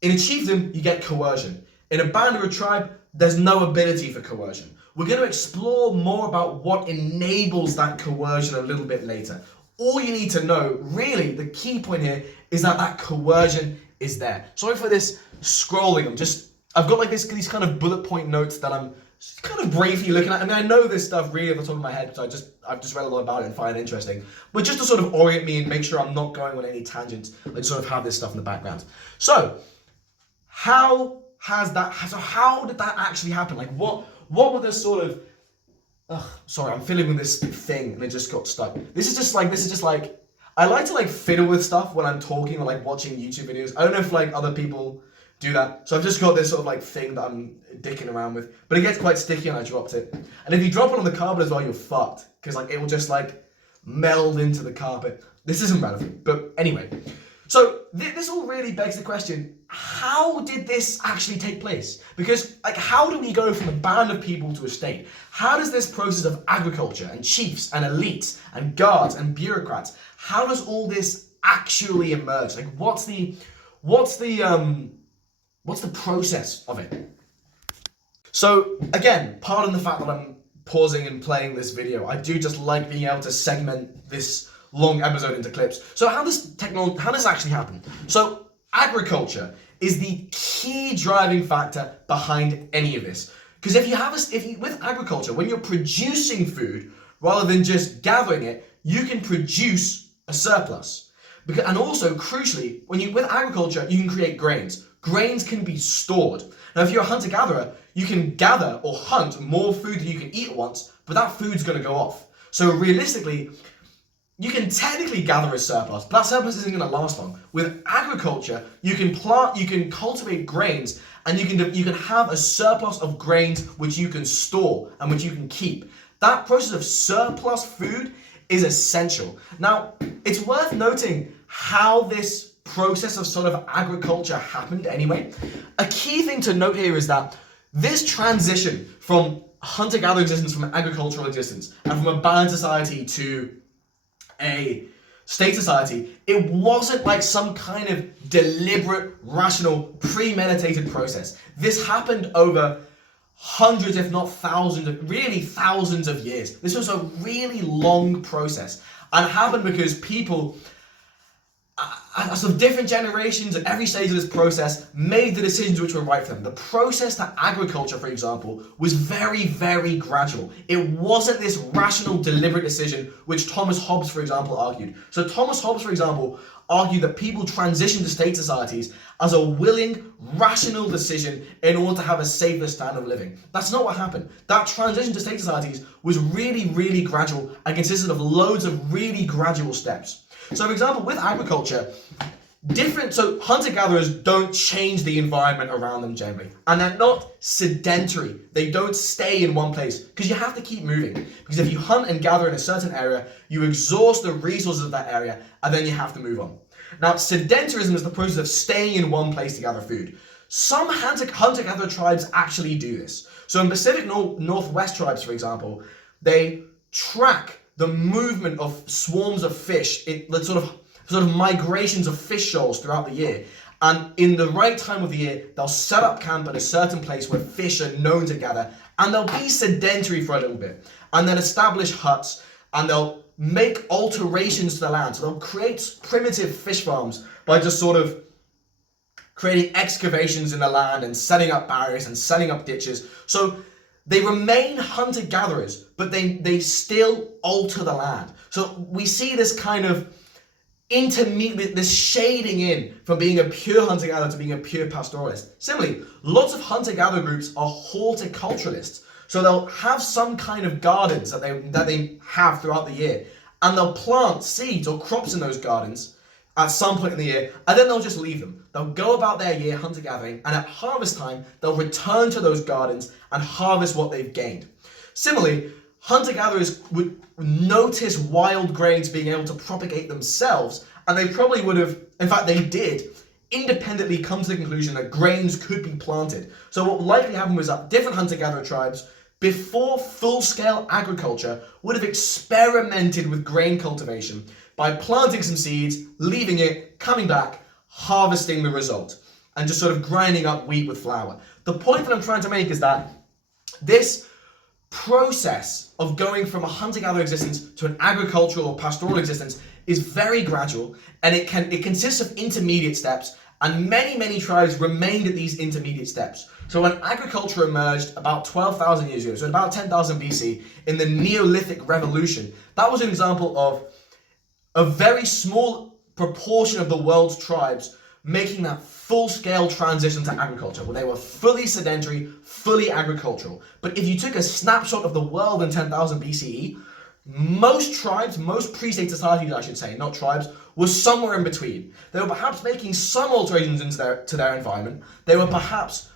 In a chiefdom, you get coercion. In a band or a tribe, there's no ability for coercion. We're going to explore more about what enables that coercion a little bit later. All you need to know, really, the key point here is that that coercion is there. Sorry for this scrolling. I've got like these kind of bullet point notes that I'm just kind of briefly looking at. I mean, I know this stuff really off the top of my head because I've just read a lot about it and find it interesting. But just to sort of orient me and make sure I'm not going on any tangents, like sort of have this stuff in the background. So, how did that actually happen? Like, what were the sort of... sorry, I'm fiddling with this thing and it just got stuck. This is just like, I like to like fiddle with stuff when I'm talking or like watching YouTube videos. I don't know if like other people do that. So I've just got this sort of like thing that I'm dicking around with, but it gets quite sticky and I dropped it. And if you drop it on the carpet as well, you're fucked, because like it will just like meld into the carpet. This isn't relevant, but anyway. So this all really begs the question, how did this actually take place? Because like, how do we go from a band of people to a state? How does this process of agriculture and chiefs and elites and guards and bureaucrats, how does all this actually emerge? Like, what's the process of it? So again, pardon the fact that I'm pausing and playing this video. I do just like being able to segment this long episode into clips. So how does this actually happen? So agriculture is the key driving factor behind any of this. Because with agriculture, when you're producing food rather than just gathering it, you can produce a surplus. And also, crucially, with agriculture, you can create grains. Grains can be stored. Now, if you're a hunter-gatherer, you can gather or hunt more food than you can eat at once, but that food's going to go off. So realistically, you can technically gather a surplus, but that surplus isn't going to last long. With agriculture, you can cultivate grains, and you can have a surplus of grains which you can store and which you can keep. That process of surplus food is essential. Now, it's worth noting how this process of sort of agriculture happened anyway. A key thing to note here is that this transition from hunter-gatherer existence, from agricultural existence, and from a balanced society to a state society, it wasn't like some kind of deliberate, rational, premeditated process. This happened over hundreds, if not thousands of years. This was a really long process, and it happened because people, sort of different generations at every stage of this process, made the decisions which were right for them. The process to agriculture, for example, was very, very gradual. It wasn't this rational, deliberate decision which Thomas Hobbes, for example, argued. So Thomas Hobbes, for example, argued that people transitioned to state societies as a willing, rational decision in order to have a safer standard of living. That's not what happened. That transition to state societies was really, really gradual and consisted of loads of really gradual steps. So, for example, with agriculture, hunter-gatherers don't change the environment around them generally, and they're not sedentary. They don't stay in one place, because you have to keep moving. Because if you hunt and gather in a certain area, you exhaust the resources of that area, and then you have to move on. Now, sedentarism is the process of staying in one place to gather food. Some hunter-gatherer tribes actually do this. So in Pacific Northwest tribes, for example, they track the movement of swarms of fish, the sort of migrations of fish shoals throughout the year. And in the right time of the year, they'll set up camp at a certain place where fish are known to gather, and they'll be sedentary for a little bit. And they'll establish huts, and they'll make alterations to the land. So they'll create primitive fish farms by just sort of creating excavations in the land and setting up barriers and setting up ditches. So they remain hunter-gatherers, but they still alter the land. So we see this kind of this shading in from being a pure hunter-gatherer to being a pure pastoralist. Similarly, lots of hunter-gatherer groups are horticulturalists. So they'll have some kind of gardens that they have throughout the year, and they'll plant seeds or crops in those gardens at some point in the year, and then they'll just leave them. They'll go about their year hunter-gathering, and at harvest time, they'll return to those gardens and harvest what they've gained. Similarly, hunter-gatherers would notice wild grains being able to propagate themselves, and they probably would have, in fact they did, independently come to the conclusion that grains could be planted. So what likely happened was that different hunter-gatherer tribes, before full-scale agriculture, would have experimented with grain cultivation by planting some seeds, leaving it, coming back, harvesting the result, and just sort of grinding up wheat with flour. The point that I'm trying to make is that this process of going from a hunter-gatherer existence to an agricultural or pastoral existence is very gradual, and it consists of intermediate steps, and many tribes remained at these intermediate steps. So when agriculture emerged about 12,000 years ago, so about 10,000 BC, in the Neolithic Revolution, that was an example of a very small proportion of the world's tribes making that full-scale transition to agriculture, where they were fully sedentary, fully agricultural. But if you took a snapshot of the world in 10,000 BCE, most tribes, most pre-state societies, I should say, not tribes, were somewhere in between. They were perhaps making some alterations to their environment. They were perhaps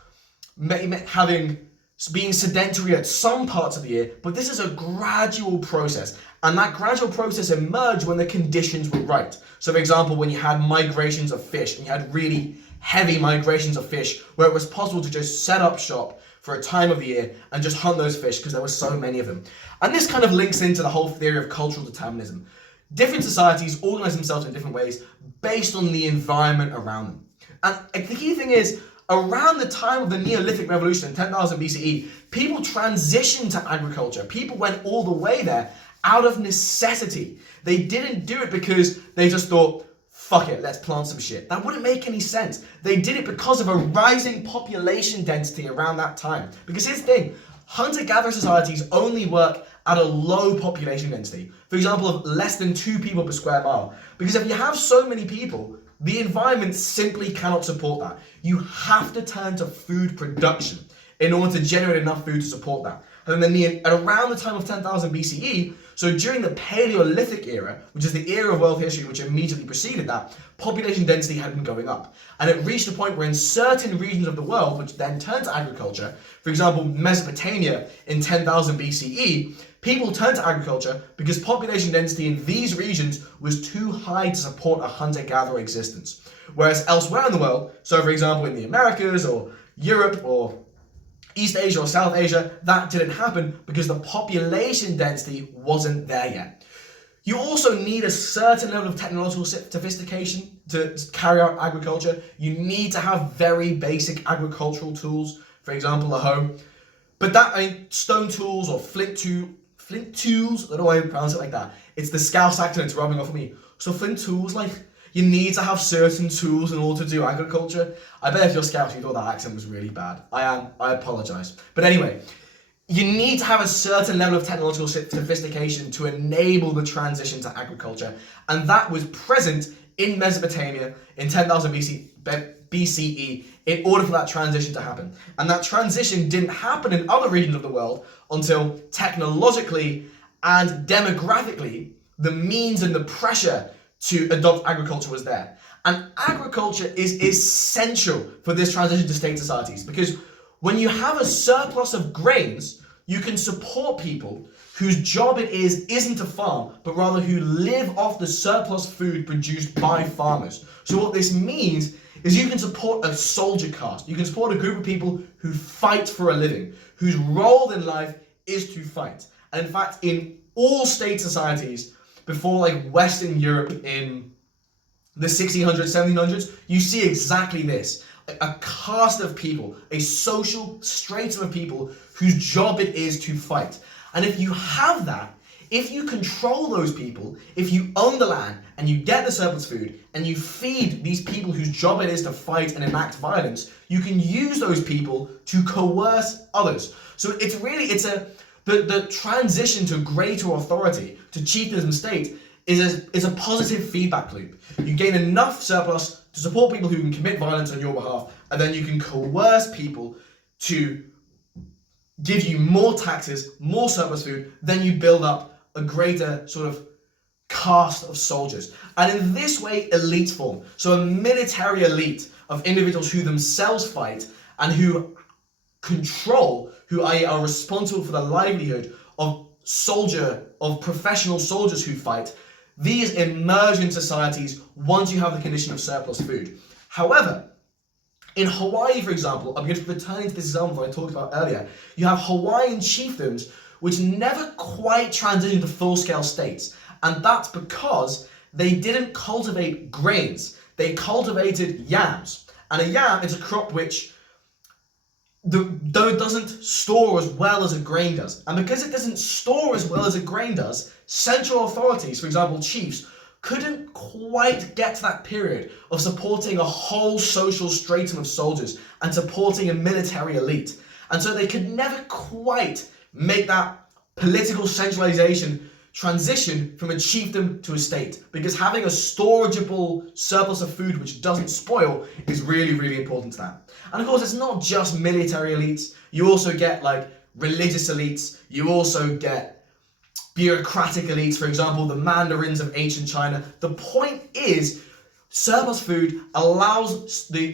being sedentary at some parts of the year, but this is a gradual process, and that gradual process emerged when the conditions were right. So for example, when you had migrations of fish, and you had really heavy migrations of fish, where it was possible to just set up shop for a time of the year and just hunt those fish because there were so many of them. And this kind of links into the whole theory of cultural determinism. Different societies organize themselves in different ways based on the environment around them. And the key thing is, around the time of the Neolithic Revolution in 10,000 BCE, people transitioned to agriculture. People went all the way there out of necessity. They didn't do it because they just thought, fuck it, let's plant some shit. That wouldn't make any sense. They did it because of a rising population density around that time. Because here's the thing, hunter-gatherer societies only work at a low population density. For example, of less than 2 people per square mile. Because if you have so many people, the environment simply cannot support that. You have to turn to food production in order to generate enough food to support that. And then around the time of 10,000 BCE, so during the Paleolithic era, which is the era of world history which immediately preceded that, population density had been going up. And it reached a point where in certain regions of the world, which then turned to agriculture, for example, Mesopotamia in 10,000 BCE, people turned to agriculture because population density in these regions was too high to support a hunter-gatherer existence. Whereas elsewhere in the world, so for example in the Americas or Europe or East Asia or South Asia, that didn't happen because the population density wasn't there yet. You also need a certain level of technological sophistication to carry out agriculture. You need to have very basic agricultural tools, for example, a hoe. But stone tools or flint tools, I don't know why I pronounce it like that. It's the Scouse accent, it's rubbing off of me. So flint tools, you need to have certain tools in order to do agriculture. I bet if you're Scouse, you thought that accent was really bad. I apologize. But anyway, you need to have a certain level of technological sophistication to enable the transition to agriculture. And that was present in Mesopotamia in 10,000 BCE in order for that transition to happen. And that transition didn't happen in other regions of the world until technologically and demographically, the means and the pressure to adopt agriculture was there. And agriculture is essential for this transition to state societies, because when you have a surplus of grains, you can support people whose job it isn't to farm, but rather who live off the surplus food produced by farmers. So what this means is you can support a soldier caste. You can support a group of people who fight for a living, whose role in life is to fight. And in fact, in all state societies, before Western Europe in the 1600s, 1700s, you see exactly this. A caste of people, a social stratum of people whose job it is to fight. And if you have that, if you control those people, if you own the land and you get the surplus food and you feed these people whose job it is to fight and enact violence, you can use those people to coerce others. So the transition to greater authority, to chieftains and state, is a positive feedback loop. You gain enough surplus to support people who can commit violence on your behalf, and then you can coerce people to give you more taxes, more surplus food, then you build up a greater sort of caste of soldiers. And in this way, elites form. So a military elite of individuals who themselves fight and who control, who are responsible for the livelihood of professional soldiers who fight. These emerge in societies once you have the condition of surplus food. However, in Hawaii, for example, I'm going to return to this example that I talked about earlier, you have Hawaiian chiefdoms which never quite transitioned to full-scale states. And that's because they didn't cultivate grains. They cultivated yams. And a yam is a crop which though it doesn't store as well as a grain does. And because it doesn't store as well as a grain does, central authorities, for example chiefs, couldn't quite get to that period of supporting a whole social stratum of soldiers and supporting a military elite. And so they could never quite make that political centralization transition from a chiefdom to a state, because having a storageable surplus of food which doesn't spoil is really, really important to that. And of course, it's not just military elites. You also get like religious elites. You also get bureaucratic elites, for example, the mandarins of ancient China. The point is, surplus food allows the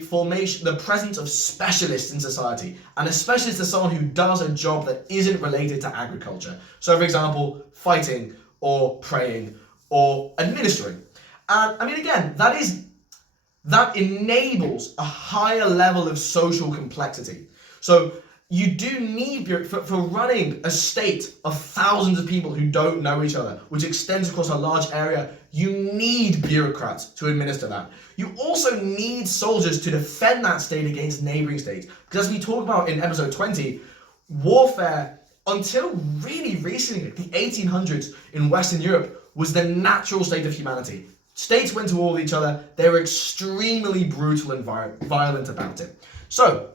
presence of specialists in society. And a specialist is someone who does a job that isn't related to agriculture. So, for example, fighting or praying or administering. And I mean, again, that enables a higher level of social complexity. So you do need, for running a state of thousands of people who don't know each other, which extends across a large area, you need bureaucrats to administer that. You also need soldiers to defend that state against neighboring states. Because as we talk about in episode 20, warfare, until really recently, the 1800s in Western Europe, was the natural state of humanity. States went to war with each other. They were extremely brutal and violent about it. So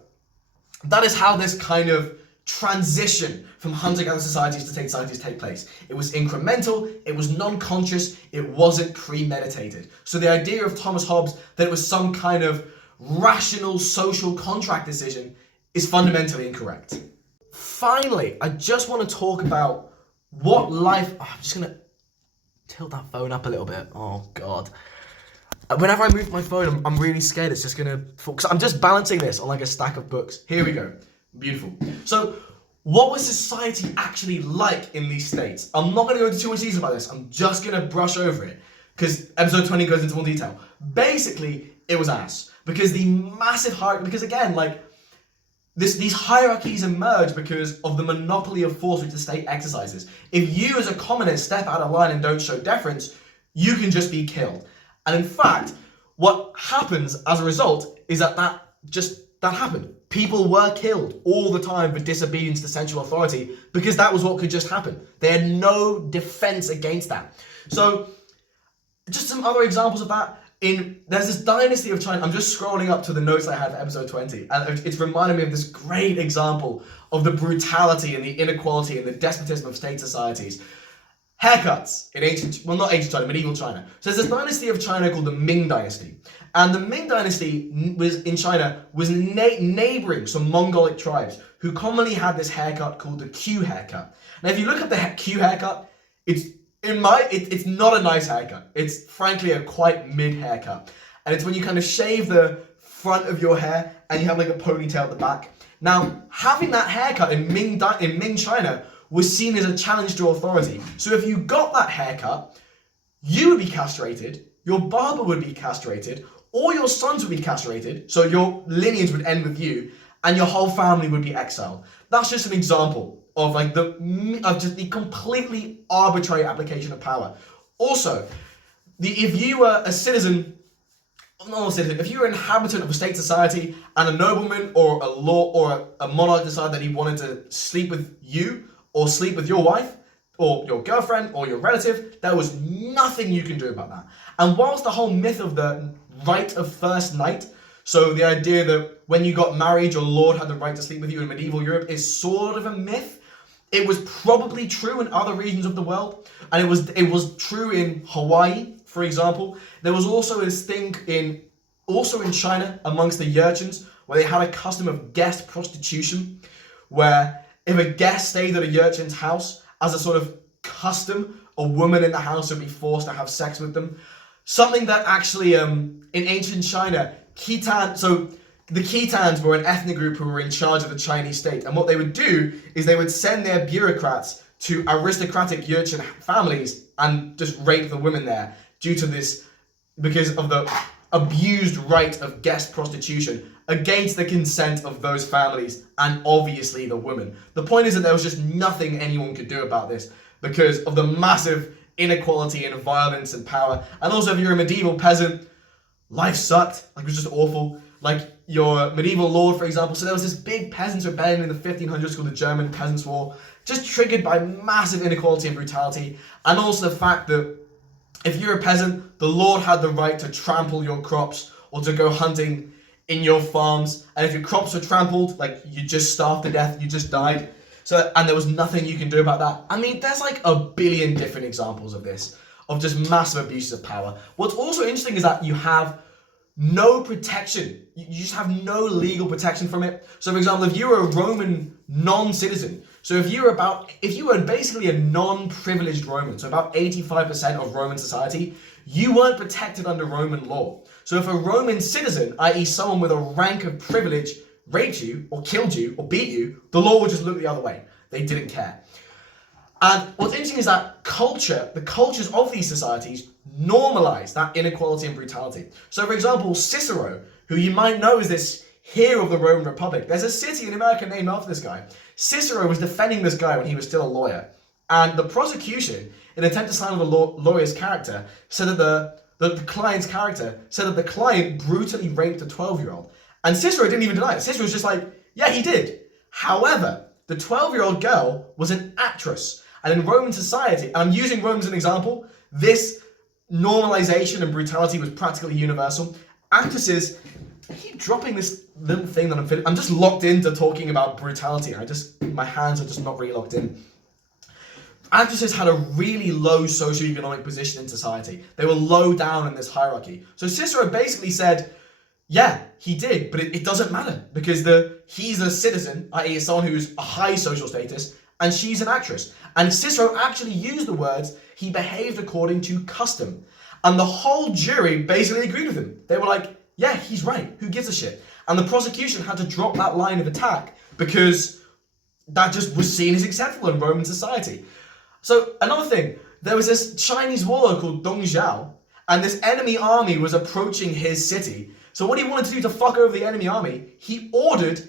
that is how this kind of transition from hunter-gatherer societies to state societies take place. It was incremental, it was non-conscious, it wasn't premeditated. So the idea of Thomas Hobbes that it was some kind of rational social contract decision is fundamentally incorrect. Finally, I just want to talk about what life... I'm just going to tilt that phone up a little bit. Oh, God. Whenever I move my phone, I'm really scared it's just going to fall. Because I'm just balancing this on like a stack of books. Here we go. Beautiful. So, what was society actually like in these states? I'm not going to go into too much detail about this. I'm just going to brush over it. Because episode 20 goes into more detail. Basically, it was ass. Because the massive hierarchy... Because again, like... These hierarchies emerge because of the monopoly of force which the state exercises. If you as a commonist step out of line and don't show deference, you can just be killed. And in fact, what happens as a result is that happened. People were killed all the time for disobedience to central authority because that was what could just happen. They had no defense against that. So, just some other examples of that. There's this dynasty of China. I'm just scrolling up to the notes I had for episode 20, and it's reminding me of this great example of the brutality and the inequality and the despotism of state societies. Haircuts in not ancient China, medieval China. So there's this dynasty of China called the Ming Dynasty. And the Ming Dynasty was neighboring some Mongolic tribes who commonly had this haircut called the Q haircut. Now, if you look at the Q haircut, it's not a nice haircut. It's frankly a quite mid haircut. And it's when you kind of shave the front of your hair and you have like a ponytail at the back. Now, having that haircut in Ming China was seen as a challenge to authority. So if you got that haircut, you would be castrated, your barber would be castrated, all your sons would be castrated, so your lineage would end with you, and your whole family would be exiled. That's just an example of just the completely arbitrary application of power. Also, if you were a citizen, if you were an inhabitant of a state society and a nobleman or a monarch decided that he wanted to sleep with you or sleep with your wife or your girlfriend or your relative, there was nothing you can do about that. And whilst the whole myth of the right of first night, so the idea that when you got married, your lord had the right to sleep with you in medieval Europe is sort of a myth, It was probably true in other regions of the world, and it was true in Hawaii, for example. There was also this thing in China amongst the urchins, where they had a custom of guest prostitution, where if a guest stayed at a urchin's house, as a sort of custom, a woman in the house would be forced to have sex with them. Something that actually, in ancient China, the Khitans were an ethnic group who were in charge of the Chinese state, and what they would do is they would send their bureaucrats to aristocratic urchin families and just rape the women there due to this, because of the abused right of guest prostitution against the consent of those families and obviously the women. The point is that there was just nothing anyone could do about this because of the massive inequality and violence and power. And also, if you're a medieval peasant, life sucked. Like, it was just awful. Like, your medieval lord, for example. So there was this big peasants' rebellion in the 1500s called the German Peasants' War, just triggered by massive inequality and brutality, and also the fact that if you're a peasant, the lord had the right to trample your crops or to go hunting in your farms, and if your crops were trampled, like, you just starved to death, you just died. So, and there was nothing you can do about that. I mean, there's like a billion different examples of this, of just massive abuses of power. What's also interesting is that you have no protection. You just have no legal protection from it. So, for example, if you were a Roman non-citizen, so if you were basically a non-privileged Roman, so about 85% of Roman society, you weren't protected under Roman law. So if a Roman citizen, i.e. someone with a rank of privilege, raped you, or killed you, or beat you, the law would just look the other way. They didn't care. And what's interesting is that the cultures of these societies normalize that inequality and brutality. So, for example, Cicero, who you might know is this hero of the Roman Republic. There's a city in America named after this guy. Cicero was defending this guy when he was still a lawyer. And the prosecution, in an attempt to slander the lawyer's character, said that the client's character said that the client brutally raped a 12-year-old. And Cicero didn't even deny it. Cicero was just like, yeah, he did. However, the 12-year-old girl was an actress. And in Roman society, and I'm using Rome as an example, this normalization and brutality was practically universal. Actresses, I keep dropping this little thing that I'm just locked into talking about brutality. My hands are just not really locked in. Actresses had a really low socioeconomic position in society. They were low down in this hierarchy. So Cicero basically said, yeah, he did, but it doesn't matter because he's a citizen, i.e. someone who's a high social status, and she's an actress. And Cicero actually used the words, he behaved according to custom. And the whole jury basically agreed with him. They were like, yeah, he's right, who gives a shit? And the prosecution had to drop that line of attack because that just was seen as acceptable in Roman society. So another thing, there was this Chinese warlord called Dong Zhao, and this enemy army was approaching his city. So what he wanted to do to fuck over the enemy army, he ordered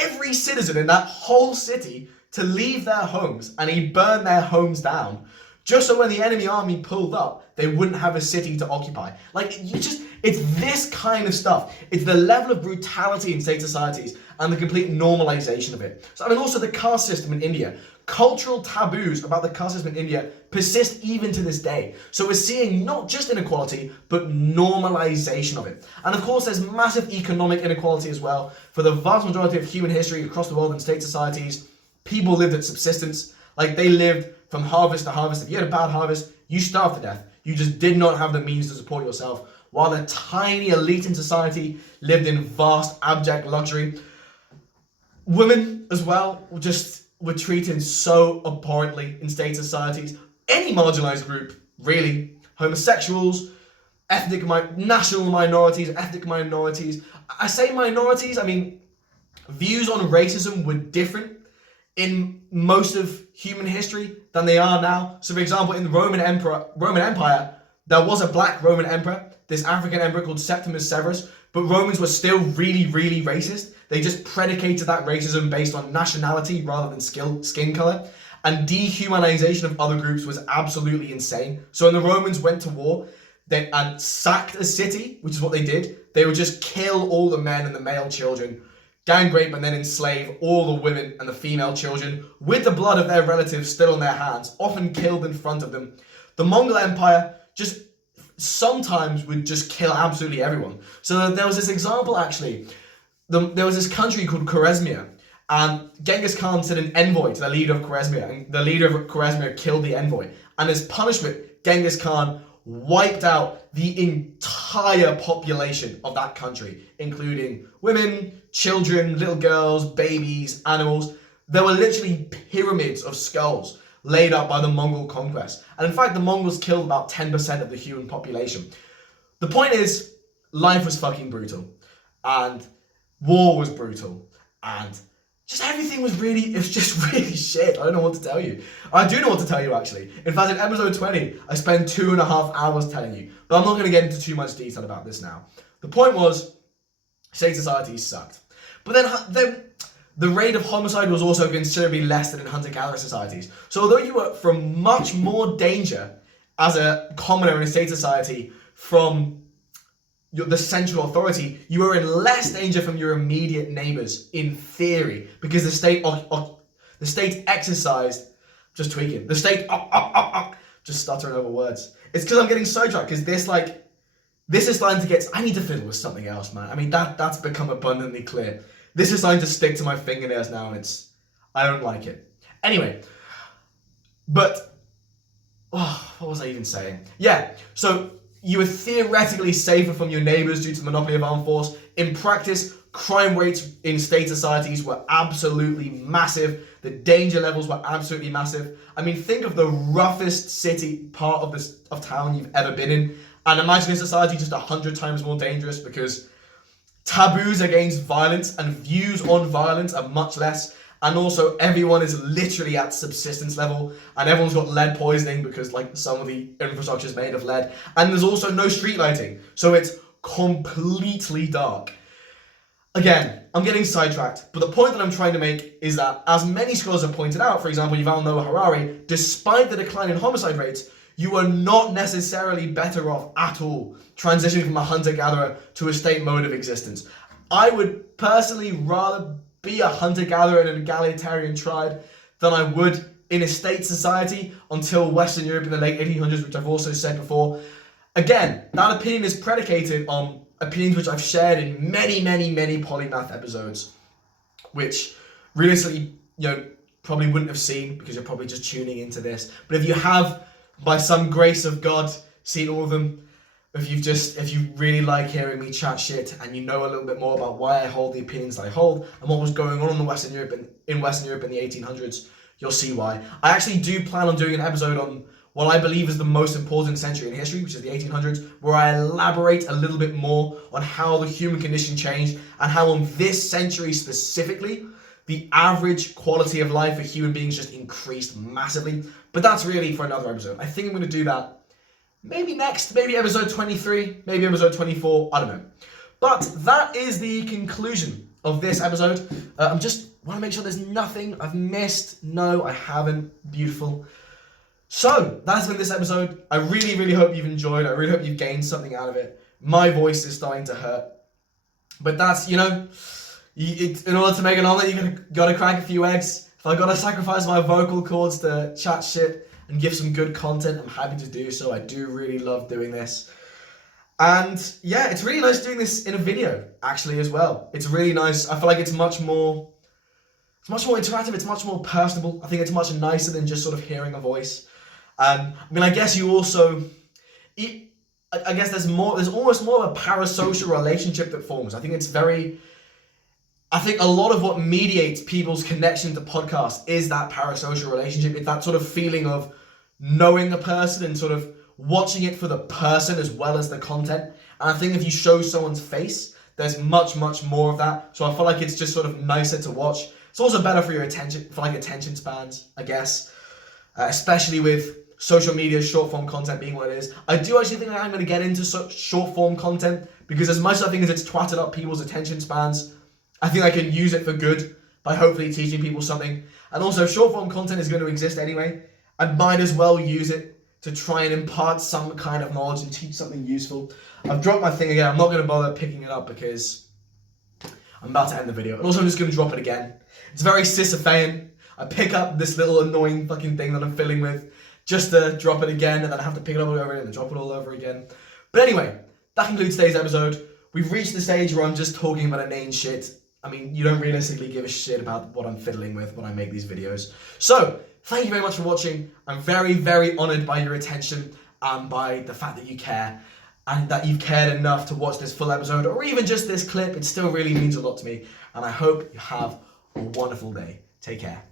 every citizen in that whole city to leave their homes, and he burned their homes down, just so when the enemy army pulled up, they wouldn't have a city to occupy. Like, it's this kind of stuff. It's the level of brutality in state societies and the complete normalization of it. So, I mean, also the caste system in India. Cultural taboos about the caste system in India persist even to this day. So we're seeing not just inequality, but normalization of it. And of course, there's massive economic inequality as well. For the vast majority of human history across the world in state societies, people lived at subsistence. Like, they lived from harvest to harvest. If you had a bad harvest, you starved to death. You just did not have the means to support yourself. While the tiny elite in society lived in vast, abject luxury. Women, as well, were treated so abhorrently in state societies. Any marginalized group, really. Homosexuals, national minorities, ethnic minorities. I say minorities, I mean, views on racism were different in most of human history than they are now. So, for example, in the Roman Empire, there was a black Roman emperor, this African emperor called Septimus Severus, but Romans were still really, really racist. They just predicated that racism based on nationality rather than skin color. And dehumanization of other groups was absolutely insane. So when the Romans went to war and sacked a city, which is what they did, they would just kill all the men and the male children, gang rape and then enslave all the women and the female children with the blood of their relatives still on their hands, often killed in front of them. The Mongol Empire just sometimes would just kill absolutely everyone. So there was this example actually. There was this country called Khwarezmia, And Genghis Khan sent an envoy to the leader of Khwarezmia, and the leader of Khwarezmia killed the envoy. And as punishment, Genghis Khan wiped out the entire population of that country, including women, children, little girls, babies, animals. There were literally pyramids of skulls laid out by the Mongol conquest. And in fact, the Mongols killed about 10% of the human population. The point is, life was fucking brutal. And war was brutal. And just everything was really, it was just really shit. I don't know what to tell you. I do know what to tell you, actually. In fact, in episode 20, I spent 2.5 hours telling you. But I'm not going to get into too much detail about this now. The point was, state society sucked. But then the rate of homicide was also considerably less than in hunter-gatherer societies. So although you were from much more danger as a commoner in a state society from the central authority, you were in less danger from your immediate neighbours, in theory, because the state exercised, just tweaking, the state, just stuttering over words. It's because I'm getting sidetracked, because this is starting to get, I need to fiddle with something else, man. I mean, that's become abundantly clear. This is starting to stick to my fingernails now, and I don't like it. Anyway, but, what was I even saying? Yeah, so you were theoretically safer from your neighbours due to the monopoly of armed force. In practice, crime rates in state societies were absolutely massive. The danger levels were absolutely massive. I mean, think of the roughest city part of town you've ever been in, and imagine a society just 100 times more dangerous, because taboos against violence and views on violence are much less. And also, everyone is literally at subsistence level, and everyone's got lead poisoning because, some of the infrastructure is made of lead. And there's also no street lighting, so it's completely dark. Again, I'm getting sidetracked, but the point that I'm trying to make is that, as many scholars have pointed out, for example, Yuval Noah Harari, despite the decline in homicide rates, you are not necessarily better off at all transitioning from a hunter-gatherer to a state mode of existence. I would personally rather be a hunter-gatherer in an egalitarian tribe than I would in a state society until Western Europe in the late 1800s, which I've also said before. Again, that opinion is predicated on opinions which I've shared in many, many, many Polymath episodes, which realistically, probably wouldn't have seen because you're probably just tuning into this. But if you have, by some grace of God, seen all of them, if you really like hearing me chat shit and you know a little bit more about why I hold the opinions I hold and what was going on in Western Europe in the 1800s, you'll see why. I actually do plan on doing an episode on what I believe is the most important century in history, which is the 1800s, where I elaborate a little bit more on how the human condition changed and how in this century specifically, the average quality of life for human beings just increased massively. But that's really for another episode. I think I'm going to do that maybe next, maybe episode 23, maybe episode 24, I don't know. But that is the conclusion of this episode. I just want to make sure there's nothing I've missed. No, I haven't. Beautiful. So, that's been this episode. I really, really hope you've enjoyed. I really hope you've gained something out of it. My voice is starting to hurt. But that's, in order to make an omelette, you gotta crack a few eggs. If I gotta sacrifice my vocal cords to chat shit and give some good content, I'm happy to do so. I do really love doing this. And yeah, it's really nice doing this in a video, actually, as well. It's really nice. I feel like it's much more interactive, it's much more personable. I think it's much nicer than just sort of hearing a voice. I guess you also, I guess there's almost more of a parasocial relationship that forms. I think a lot of what mediates people's connection to podcasts is that parasocial relationship. It's that sort of feeling of knowing a person and sort of watching it for the person as well as the content. And I think if you show someone's face, there's much, much more of that. So I feel like it's just sort of nicer to watch. It's also better for your attention spans, I guess. Especially with social media short form content being what it is. I do actually think that I'm going to get into short form content because as much as I think as it's twatted up people's attention spans, I think I can use it for good by hopefully teaching people something. And also, short form content is going to exist anyway. I might as well use it to try and impart some kind of knowledge and teach something useful. I've dropped my thing again. I'm not going to bother picking it up because I'm about to end the video. And also, I'm just going to drop it again. It's very Sisyphean. I pick up this little annoying fucking thing that I'm filling with just to drop it again, and then I have to pick it up all over and drop it all over again. But anyway, that concludes today's episode. We've reached the stage where I'm just talking about inane shit. I mean, you don't realistically give a shit about what I'm fiddling with when I make these videos. So, thank you very much for watching. I'm very, very honoured by your attention and by the fact that you care and that you've cared enough to watch this full episode or even just this clip. It still really means a lot to me, and I hope you have a wonderful day. Take care.